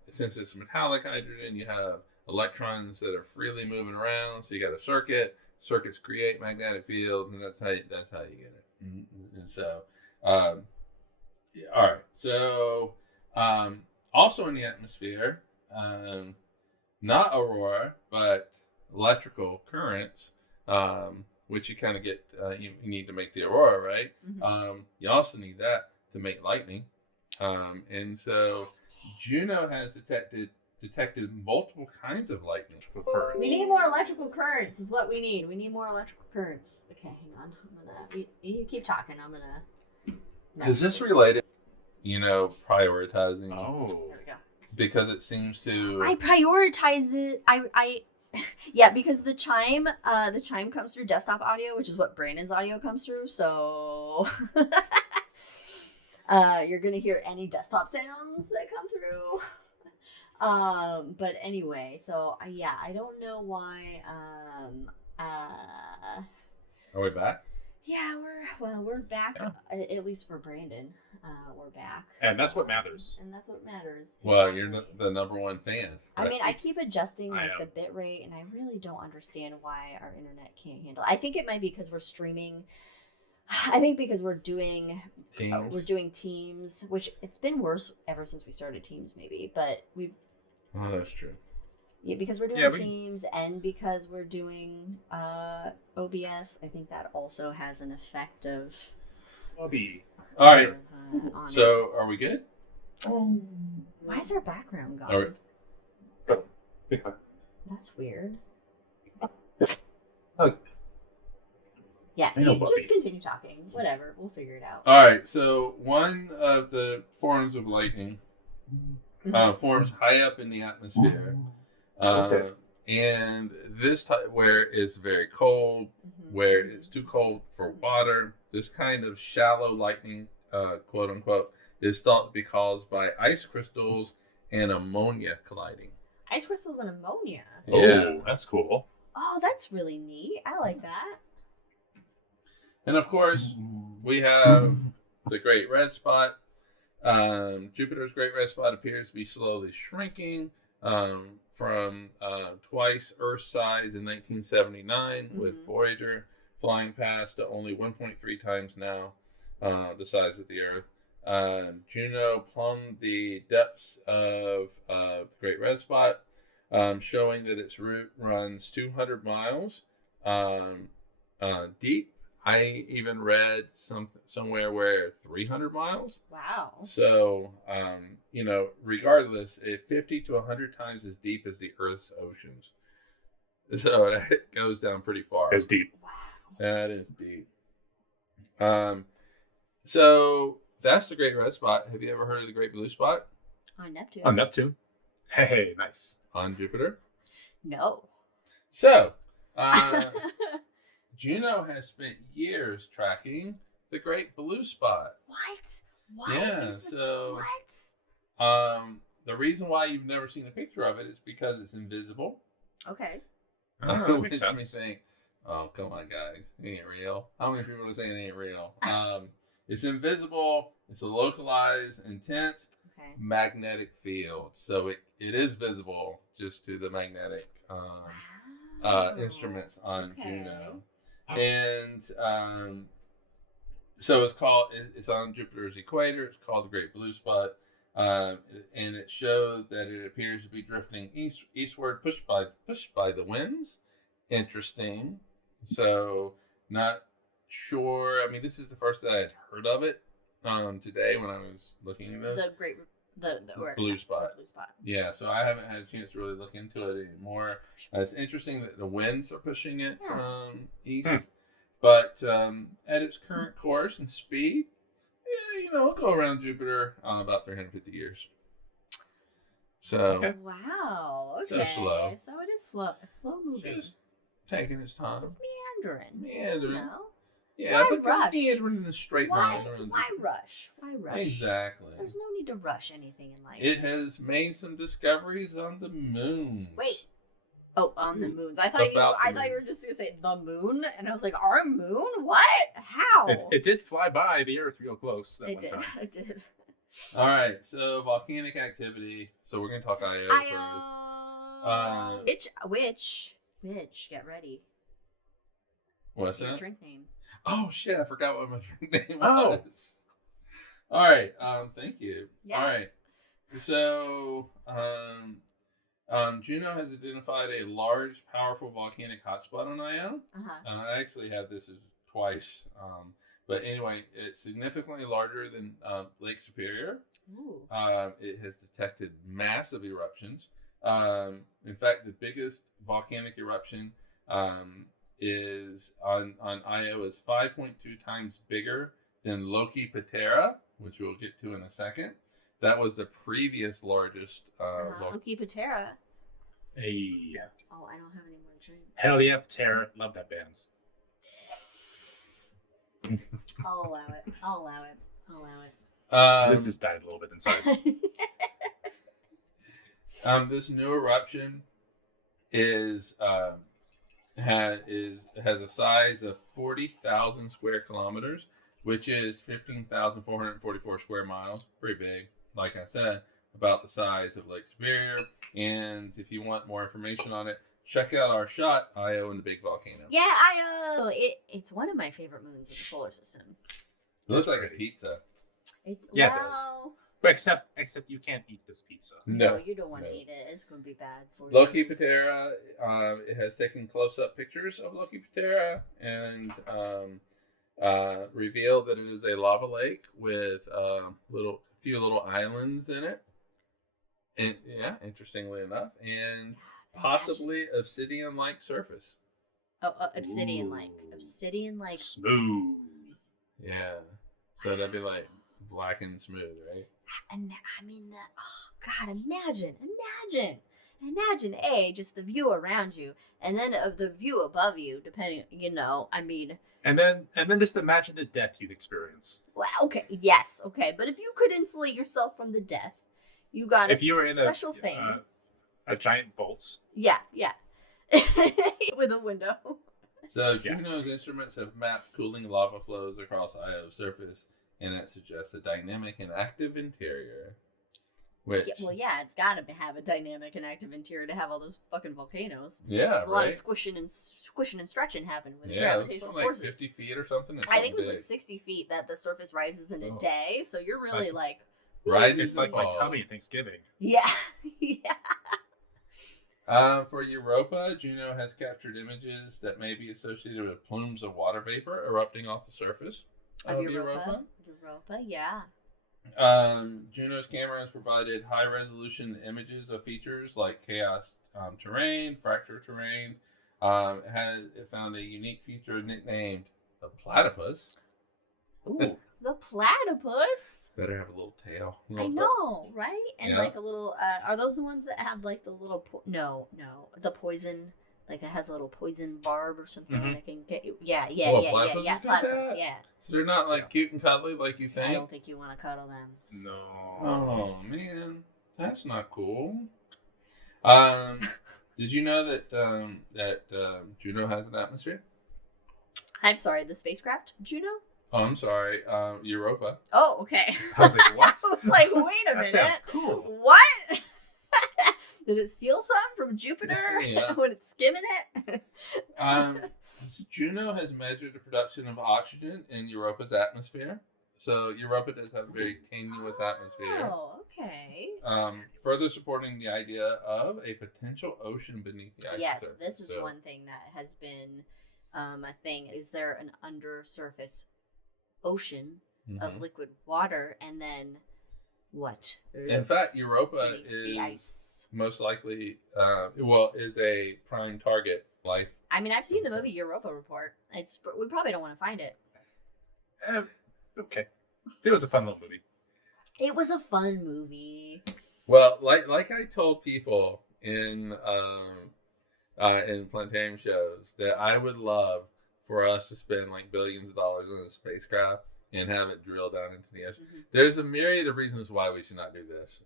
Since it's metallic hydrogen, you have electrons that are freely moving around. So you got a circuit. Circuits create magnetic fields, and that's how you get it. And so, all right. So, also in the atmosphere, not aurora, but electrical currents, which you kind of get. You need to make the aurora, right? Mm-hmm. You also need that to make lightning, and so Juno has detected multiple kinds of lightning. We need more electrical currents is what we need. We need more electrical currents. Okay, hang on. You keep talking. I'm gonna. Is this related? Prioritizing. Oh. There we go. Because it seems to. I prioritize it. Yeah, because the chime comes through desktop audio, which is what Brandon's audio comes through. So you're gonna hear any desktop sounds that come through. But anyway, so I don't know why. Are we back? Yeah, we're back. At least for Brandon, we're back. And that's what matters. And that's what matters. Well, you're the number one fan. I mean, I keep adjusting the bit rate, and I really don't understand why our internet can't handle it. I think it might be because we're streaming. I think because we're doing Teams. We're doing Teams, which it's been worse ever since we started Teams, maybe. But we've. Oh, that's true. Yeah, because we're doing Teams and because we're doing OBS, I think that also has an effect of. All right. So, are we good? Why is our background gone? Okay. That's weird. Okay. Yeah, just continue talking. Whatever, we'll figure it out. All right. So, one of the forms of lightning forms high up in the atmosphere. And this type where it's very cold, where it's too cold for water, this kind of shallow lightning, quote unquote, is thought to be caused by ice crystals and ammonia colliding. Ice crystals and ammonia? Yeah. That's cool. Oh, that's really neat. I like that. And of course, we have the Great Red Spot. Jupiter's Great Red Spot appears to be slowly shrinking from twice Earth's size in 1979 with Voyager flying past to only 1.3 times now the size of the Earth. Juno plumbed the depths of the Great Red Spot, showing that its route runs 200 miles deep. I even read somewhere where 300 miles. Wow. So, regardless, it's 50 to 100 times as deep as the Earth's oceans. So it goes down pretty far. It's deep. Wow. That is deep. So that's the Great Red Spot. Have you ever heard of the Great Blue Spot? On Neptune. On Neptune. Hey, nice. On Jupiter? No. So, Juno has spent years tracking the Great Blue Spot. What? Yeah, What? The reason why you've never seen a picture of it is because it's invisible. Okay. That Which makes makes me sense. think, oh, come on, guys. It ain't real. How many people are saying it ain't real? It's invisible. It's a localized, intense magnetic field. So it is visible just to the magnetic instruments on Juno. And so it's on Jupiter's equator. It's called the Great Blue Spot. And it showed that it appears to be drifting eastward, pushed by the winds. Interesting. So not sure. I mean, this is the first that I had heard of it today when I was looking at this. The Blue Spot. Blue Spot. Yeah, so I haven't had a chance to really look into it anymore. It's interesting that the winds are pushing it east. But at its current course and speed, it'll go around Jupiter about 350 years. So Wow. So Okay. slow. So it is slow moving. Just taking its time. It's meandering. Meandering. You know? Yeah, Why but rush? it's running a straight line around. Why rush? Why rush? Exactly. There's no need to rush anything in life. It has made some discoveries on the moon. Wait. Oh, on the moons. I thought you were just gonna say the moon, and I was like, our moon? What? How? It did fly by the Earth real close that It one did. time. It did. All right, so volcanic activity. So we're gonna talk IO first. Which? Get ready. What's Your that? drink name. Oh shit! I forgot what my drink name Oh. was. All right. Thank you. Yeah. All right. So, Juno has identified a large, powerful volcanic hotspot on Io. I actually had this twice. But anyway, it's significantly larger than Lake Superior. Ooh. It has detected massive eruptions. In fact, the biggest volcanic eruption is on Io is 5.2 times bigger than Loki Patera, which we'll get to in a second. That was the previous largest Loki Patera. Hey. Oh, I don't have any more drink. Hell yeah, Patera. Love that band. I'll allow it. This just died a little bit inside. This new eruption has a size of 40,000 square kilometers, which is 15,444 square miles. Pretty big, like I said, about the size of Lake Superior. And if you want more information on it, check out our shot, Io and the Big Volcano. Yeah, Io. It's one of my favorite moons in the solar system. It looks like a pizza. It does. But except you can't eat this pizza. No, you don't want to eat it. It's going to be bad for you. Loki Patera, it has taken close-up pictures of Loki Patera and revealed that it is a lava lake with few little islands in it. And yeah, interestingly enough, and possibly obsidian-like surface. Oh, obsidian-like. Obsidian-like. Smooth. Yeah. So that'd be like black and smooth, right? And I mean that. Oh God! Imagine just the view around you, and then of the view above you, depending. I mean. And then just imagine the death you'd experience. Well, okay, yes, okay, but if you could insulate yourself from the death, you got if you were in special thing. A giant bolt. Yeah, with a window. So Juno's instruments have mapped cooling lava flows across Io's surface, and it suggests a dynamic and active interior. Which, it's got to have a dynamic and active interior to have all those fucking volcanoes. Yeah, a lot of squishing and stretching happen with gravitational forces. Like 50 feet or something. I think it was like 60 feet that the surface rises in a day. So you're really it's like my tummy at Thanksgiving. Yeah. For Europa, Juno has captured images that may be associated with plumes of water vapor erupting off the surface of Europa. Europa, yeah. Juno's camera has provided high-resolution images of features like chaos terrain, fracture terrains. It found a unique feature nicknamed the platypus. Ooh, the platypus. Better have a little tail. I know, right? And like a little. Are those the ones that have like the little? The poison. Like it has a little poison barb or something that can get you. Yeah. Platypus, yeah. So they're not like cute and cuddly like you think? I don't think you want to cuddle them. No. Oh, man. That's not cool. Did you know that Juno has an atmosphere? I'm sorry, the spacecraft? Juno? Oh, I'm sorry. Europa. Oh, okay. I was like, what? I was like, wait a minute. That sounds cool. What? Did it steal some from Jupiter when it's skimming it? Juno has measured the production of oxygen in Europa's atmosphere. So Europa does have a very tenuous atmosphere. Oh, okay. Further supporting the idea of a potential ocean beneath the ice. Yes, this is one thing that has been a thing. Is there an undersurface own of liquid water? And then what? In fact, Europa is the ice. Most likely, is a prime target. Life. I mean, I've seen the movie Europa Report. We probably don't want to find it. Okay, it was a fun little movie. It was a fun movie. Well, like I told people in Planetarium shows that I would love for us to spend like billions of dollars on a spacecraft and have it drill down into the ocean. Mhm. There's a myriad of reasons why we should not do this.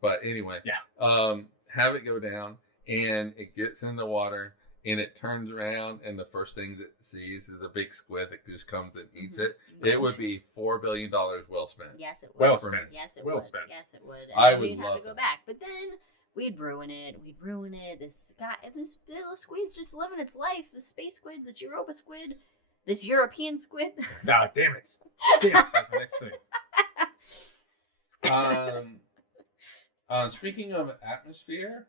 But anyway, have it go down and it gets in the water and it turns around and the first thing that it sees is a big squid that just comes and eats Mhm. it. It would be $4 billion well spent. Yes, it would. Well spent. Yes, it Well would. spent. Yes, it would. And I then would we'd have love to go that. back. But then we'd ruin it. This little squid's just living its life. This space squid, this Europa squid, this European squid. Nah, damn it. Damn it. That's the next thing. Speaking of atmosphere,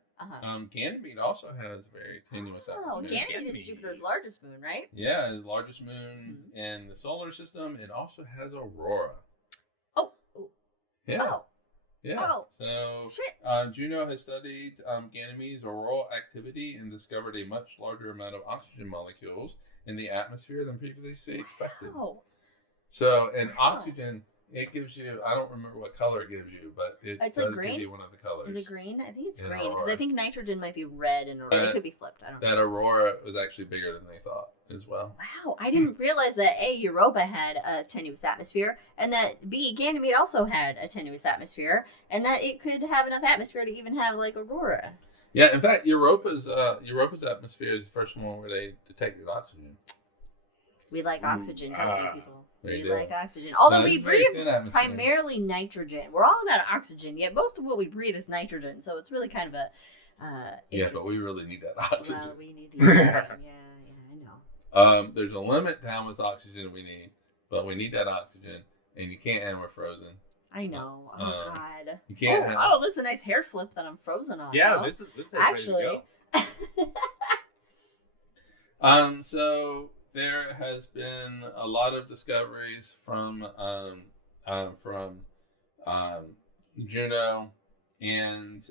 Ganymede also has a very tenuous Oh, atmosphere. Ganymede is Jupiter's largest moon, right? Yeah, it's the largest moon in the solar system. It also has aurora. Oh. Yeah. Oh. Yeah. Oh. So Shit. Juno has studied Ganymede's auroral activity and discovered a much larger amount of oxygen molecules in the atmosphere than previously expected. Wow. So, and Wow. oxygen, it gives you, I don't remember what color it gives you, but it It's does like green? give you one of the colors. Is it green? I think it's In green because aurora. I think nitrogen might be red and it could be flipped. I don't know. That aurora was actually bigger than they thought as well. Wow, I didn't realize that A, Europa had a tenuous atmosphere, and that B, Ganymede also had a tenuous atmosphere, and that it could have enough atmosphere to even have like aurora. Yeah, in fact, Europa's atmosphere is the first one where they detected oxygen. We like oxygen, don't we, people? They We do. like oxygen. Although This we is a very breathe thin atmosphere. primarily nitrogen. We're all about oxygen, yet most of what we breathe is nitrogen, so it's really kind of a Yeah, but we really need that oxygen. well, we need the oxygen. Yeah, I know. There's a limit to how much oxygen we need, but we need that oxygen, and you can't have it frozen. I know. Oh God. You can't. Oh, this is a nice hair flip that I'm frozen on. Yeah, though. this is Actually. ready to go. So there has been a lot of discoveries from Juno and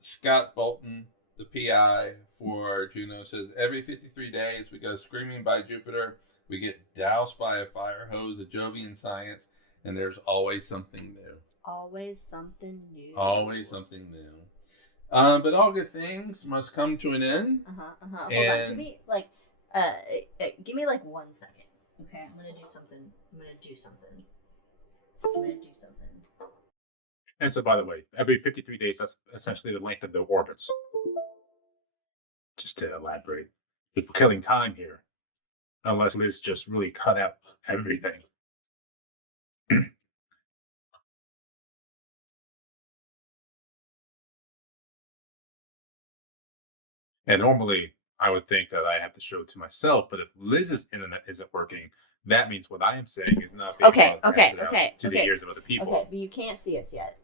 Scott Bolton, the PI for Juno, says every 53 days we go screaming by Jupiter. We get doused by a fire hose of Jovian science, and there's always something new. Always something new. Always something new. But all good things must come to an end. Hold on. And- Give me like 1 second. Okay, I'm gonna do something. And so, by the way, every 53 days, that's essentially the length of the orbits. Just to elaborate. We're killing time here. Unless Liz just really cut out everything. And normally, I would think that I have to show it to myself, but if Liz's internet isn't working, that means what I am saying is not being broadcasted out to the ears of other people. Okay, but you can't see us yet.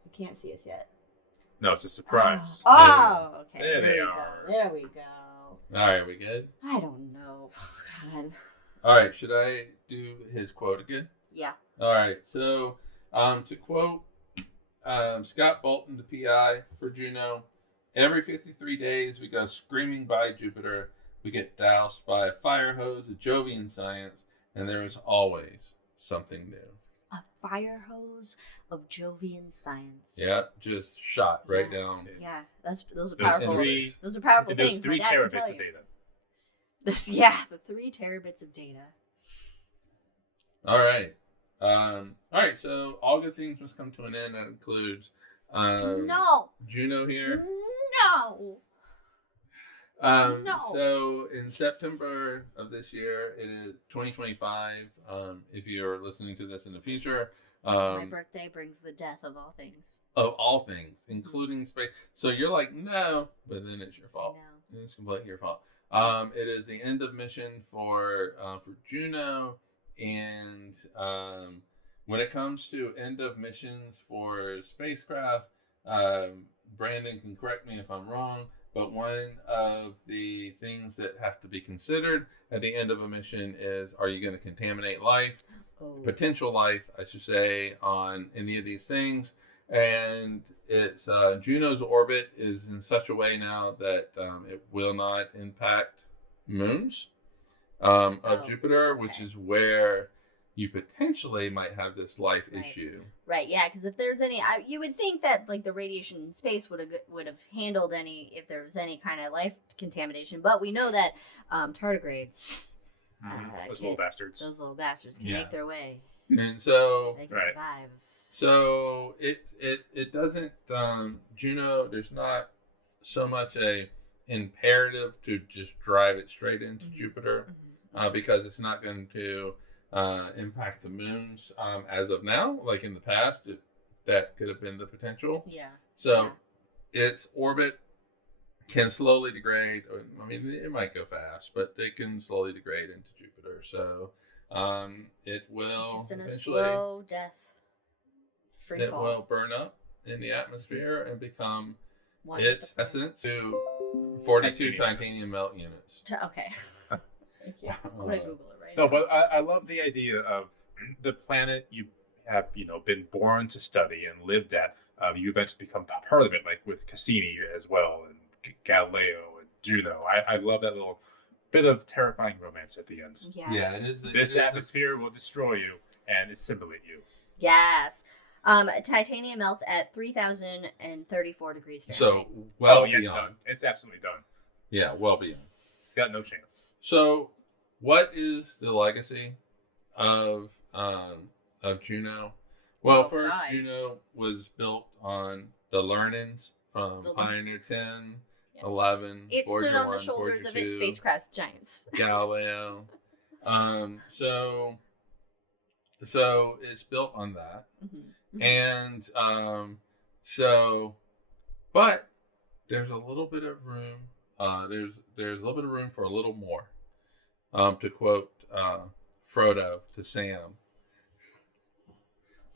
No, it's a surprise. Oh, okay. There they we are. go. There we go. All right, we good? I don't know. God. All right, should I do his quote again? Yeah. All right, so to quote Scott Bolton, the PI for Juno, every 53 days we go screaming by Jupiter. We get doused by a fire hose of Jovian science, and there is always something new. A fire hose of Jovian science. Yeah, just shot right down. Yeah, those are Those powerful. three- Those are powerful There's things. 3 My dad can terabits tell of you. data. The 3 terabits of data. All right. So all good things must come to an end. That includes No. Juno here. No. No. So in September of this year, it is 2025. If you're listening to this in the future, My birthday brings the death of all things. of all things, including space. So you're like, no, but then it's your I fault. know. It's completely your fault. It is the end of mission for Juno, and when it comes to end of missions for spacecraft, Brandon can correct me if I'm wrong, but one of the things that have to be considered at the end of a mission is, are you going to contaminate life, potential life, I should say, on any of these things? And it's Juno's orbit is in such a way now that it will not impact moons of Jupiter, which is where you potentially might have this life Right. issue. Right, yeah, because if there's any, you would think that like the radiation in space would have handled any if there was any kind of life contamination, but we know that tardigrades, Those little bastards. those little bastards can Yeah. make their way. And so They can Right. survive. So it doesn't Juno. There's not so much a imperative to just drive it straight into Mhm. Jupiter Mhm. because it's not going to impact the moons as of now. Like in the past, that could have been the potential. Yeah. So its orbit can slowly degrade. I mean, it might go fast, but it can slowly degrade into Jupiter. So it will Just in a eventually. slow death. Free It fall. will burn up in the atmosphere and become One its hit the essence to 42 Titanium titanium melt units. Okay. Thank you. I'm gonna Google it right No, now. but I love the idea of the planet you have, been born to study and lived at. You eventually become part of it, like with Cassini as well, and Galileo and Juno. I love that little bit of terrifying romance at the end. Yeah. It is. This atmosphere will destroy you and assimilate you. Yes. Titanium melts at 3,034 degrees Fahrenheit. So well yeah, it's beyond. done. It's absolutely done. Yeah, well beyond. Got no chance. So, what is the legacy of Juno? Well, Oh, first God. Juno was built on the learnings from The- Pioneer 10, Yeah. 11, It Voyager stood on the 1, shoulders Voyager of its 2, spacecraft giants. Galileo. So it's built on that, Mhm. and but there's a little bit of room. There's a little bit of room for a little more. To quote Frodo to Sam.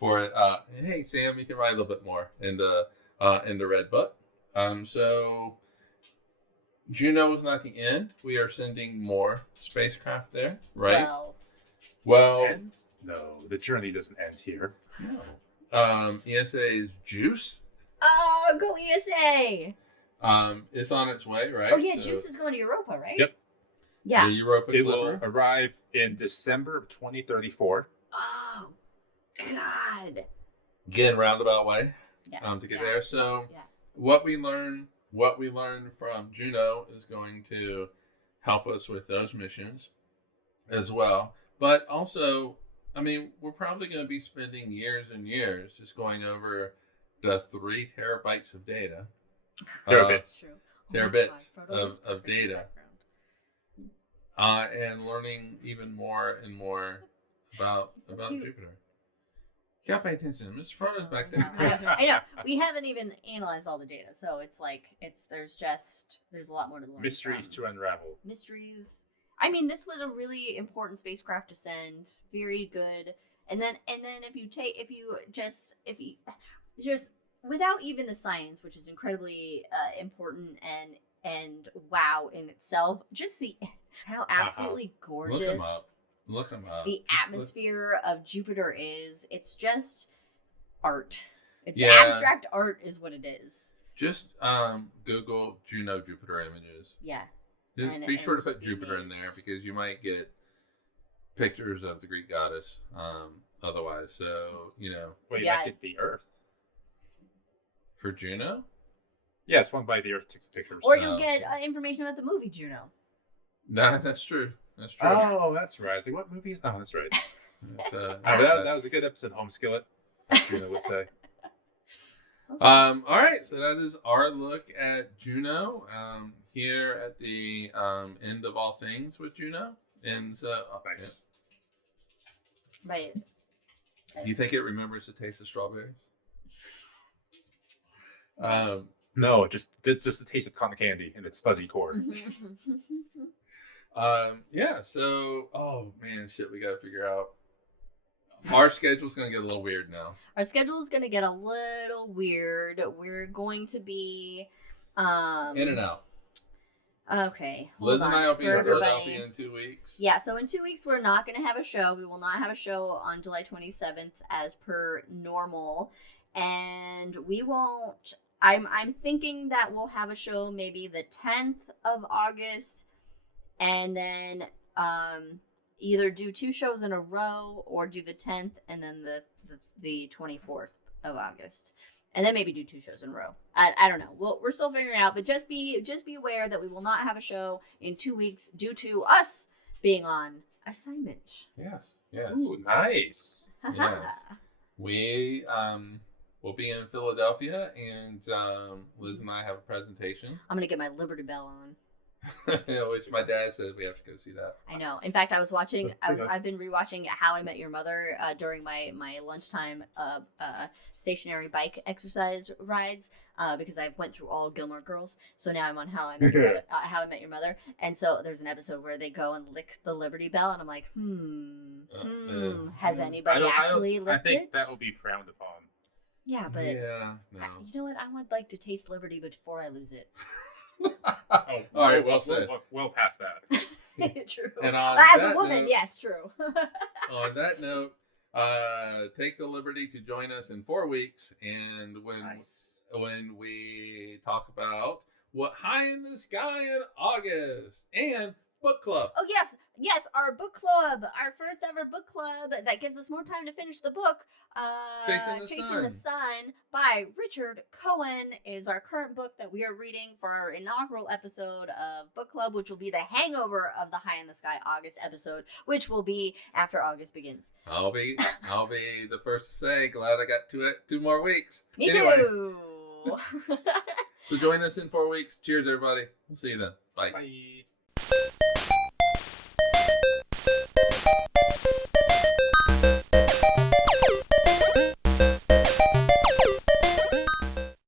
Hey Sam, you can write a little bit more in the Red Book. So Juno is not the end. We are sending more spacecraft there, right? Well, Ends? No, the journey doesn't end here. no. ESA's Juice. Oh, go ESA! It's on its way, right? Oh yeah, So Juice is going to Europa, right? Yep. Yeah. The Europa It Clipper. will arrive in December of 2034. Oh, God. Again, roundabout way Yeah. to get Yeah. there. So Yeah. what we learn from Juno is going to help us with those missions as well. But also, I mean, we're probably going to be spending years and years just going over the 3 terabytes of data. Terabits. True. Terabits God, Frodo was of perfect in the data. background. And learning even more and more about He's so cute. Jupiter. You gotta pay attention. Mr. Frodo's back I there. know. I know. We haven't even analyzed all the data, so it's like there's a lot more to learn. Mysteries from. to unravel. Mysteries. I mean, this was a really important spacecraft to send. Very good. And then if you just without even the science, which is incredibly important and wow in itself, just how absolutely gorgeous Look them up. the atmosphere of Jupiter is. It's just art. It's Yeah. abstract art is what it is. Just Google Juno Jupiter images. Yeah. Just And- be and sure to just put Jupiter in there images. because you might get pictures of the Greek goddess. Otherwise, so Well, you Yeah. might get the Earth. for Juno, Yeah, it swung by the Earth, took some pictures. Or you'll get information about the movie Juno. that's true. That's true. Oh, that's right. It's like, what movies? Oh, that's right. It's, That was a good episode, Home Skillet, as Juno would say. all right, so that is our look at Juno here at the end of all things with Juno. And so, Nice. Right. Do you think it remembers the taste of strawberries? No, just the taste of cotton candy and its fuzzy core. Yeah. So, oh man, shit, we gotta figure out. Our schedule's gonna get a little weird now. Our schedule is going to get a little weird. We're going to be In and out. Okay. Liz hold and I on. will be For in everybody- Philadelphia in 2 weeks. Yeah, so in 2 weeks we're not going to have a show. We will not have a show on July 27th as per normal. And we won't I'm thinking that we'll have a show maybe the 10th of August, and then either do 2 shows in a row or do the 10th and then the 24th of August. And then maybe do 2 shows in a row. I don't know. We're still figuring it out, but just be aware that we will not have a show in 2 weeks due to us being on assignment. Yes. Ooh, nice. Yes. We will be in Philadelphia, and Liz and I have a presentation. I'm gonna get my Liberty Bell on. Which my dad said we have to go see that. I know. In fact, I've been rewatching How I Met Your Mother during my lunchtime stationary bike exercise rides because I went through all Gilmore Girls. So now I'm on How I Met Your Mother, and so there's an episode where they go and lick the Liberty Bell, and I'm like, has anybody actually licked it? I think that will be frowned upon. Yeah, but yeah, no. You know what? I would like to taste Liberty before I lose it. All right, well said. Well past that. True. And as a woman, yes, true. On that note, take the liberty to join us in 4 weeks, and when we talk about what high in the sky in August and book club. Oh yes, our book club, our first ever book club that gives us more time to finish the book. Chasing the Sun by Richard Cohen is our current book that we are reading for our inaugural episode of book club, which will be the hangover of the High in the Sky August episode, which will be after August begins. I'll be the first to say, glad I got 2 more weeks. Me too. So join us in 4 weeks. Cheers, everybody. We'll see you then. Bye. Bye.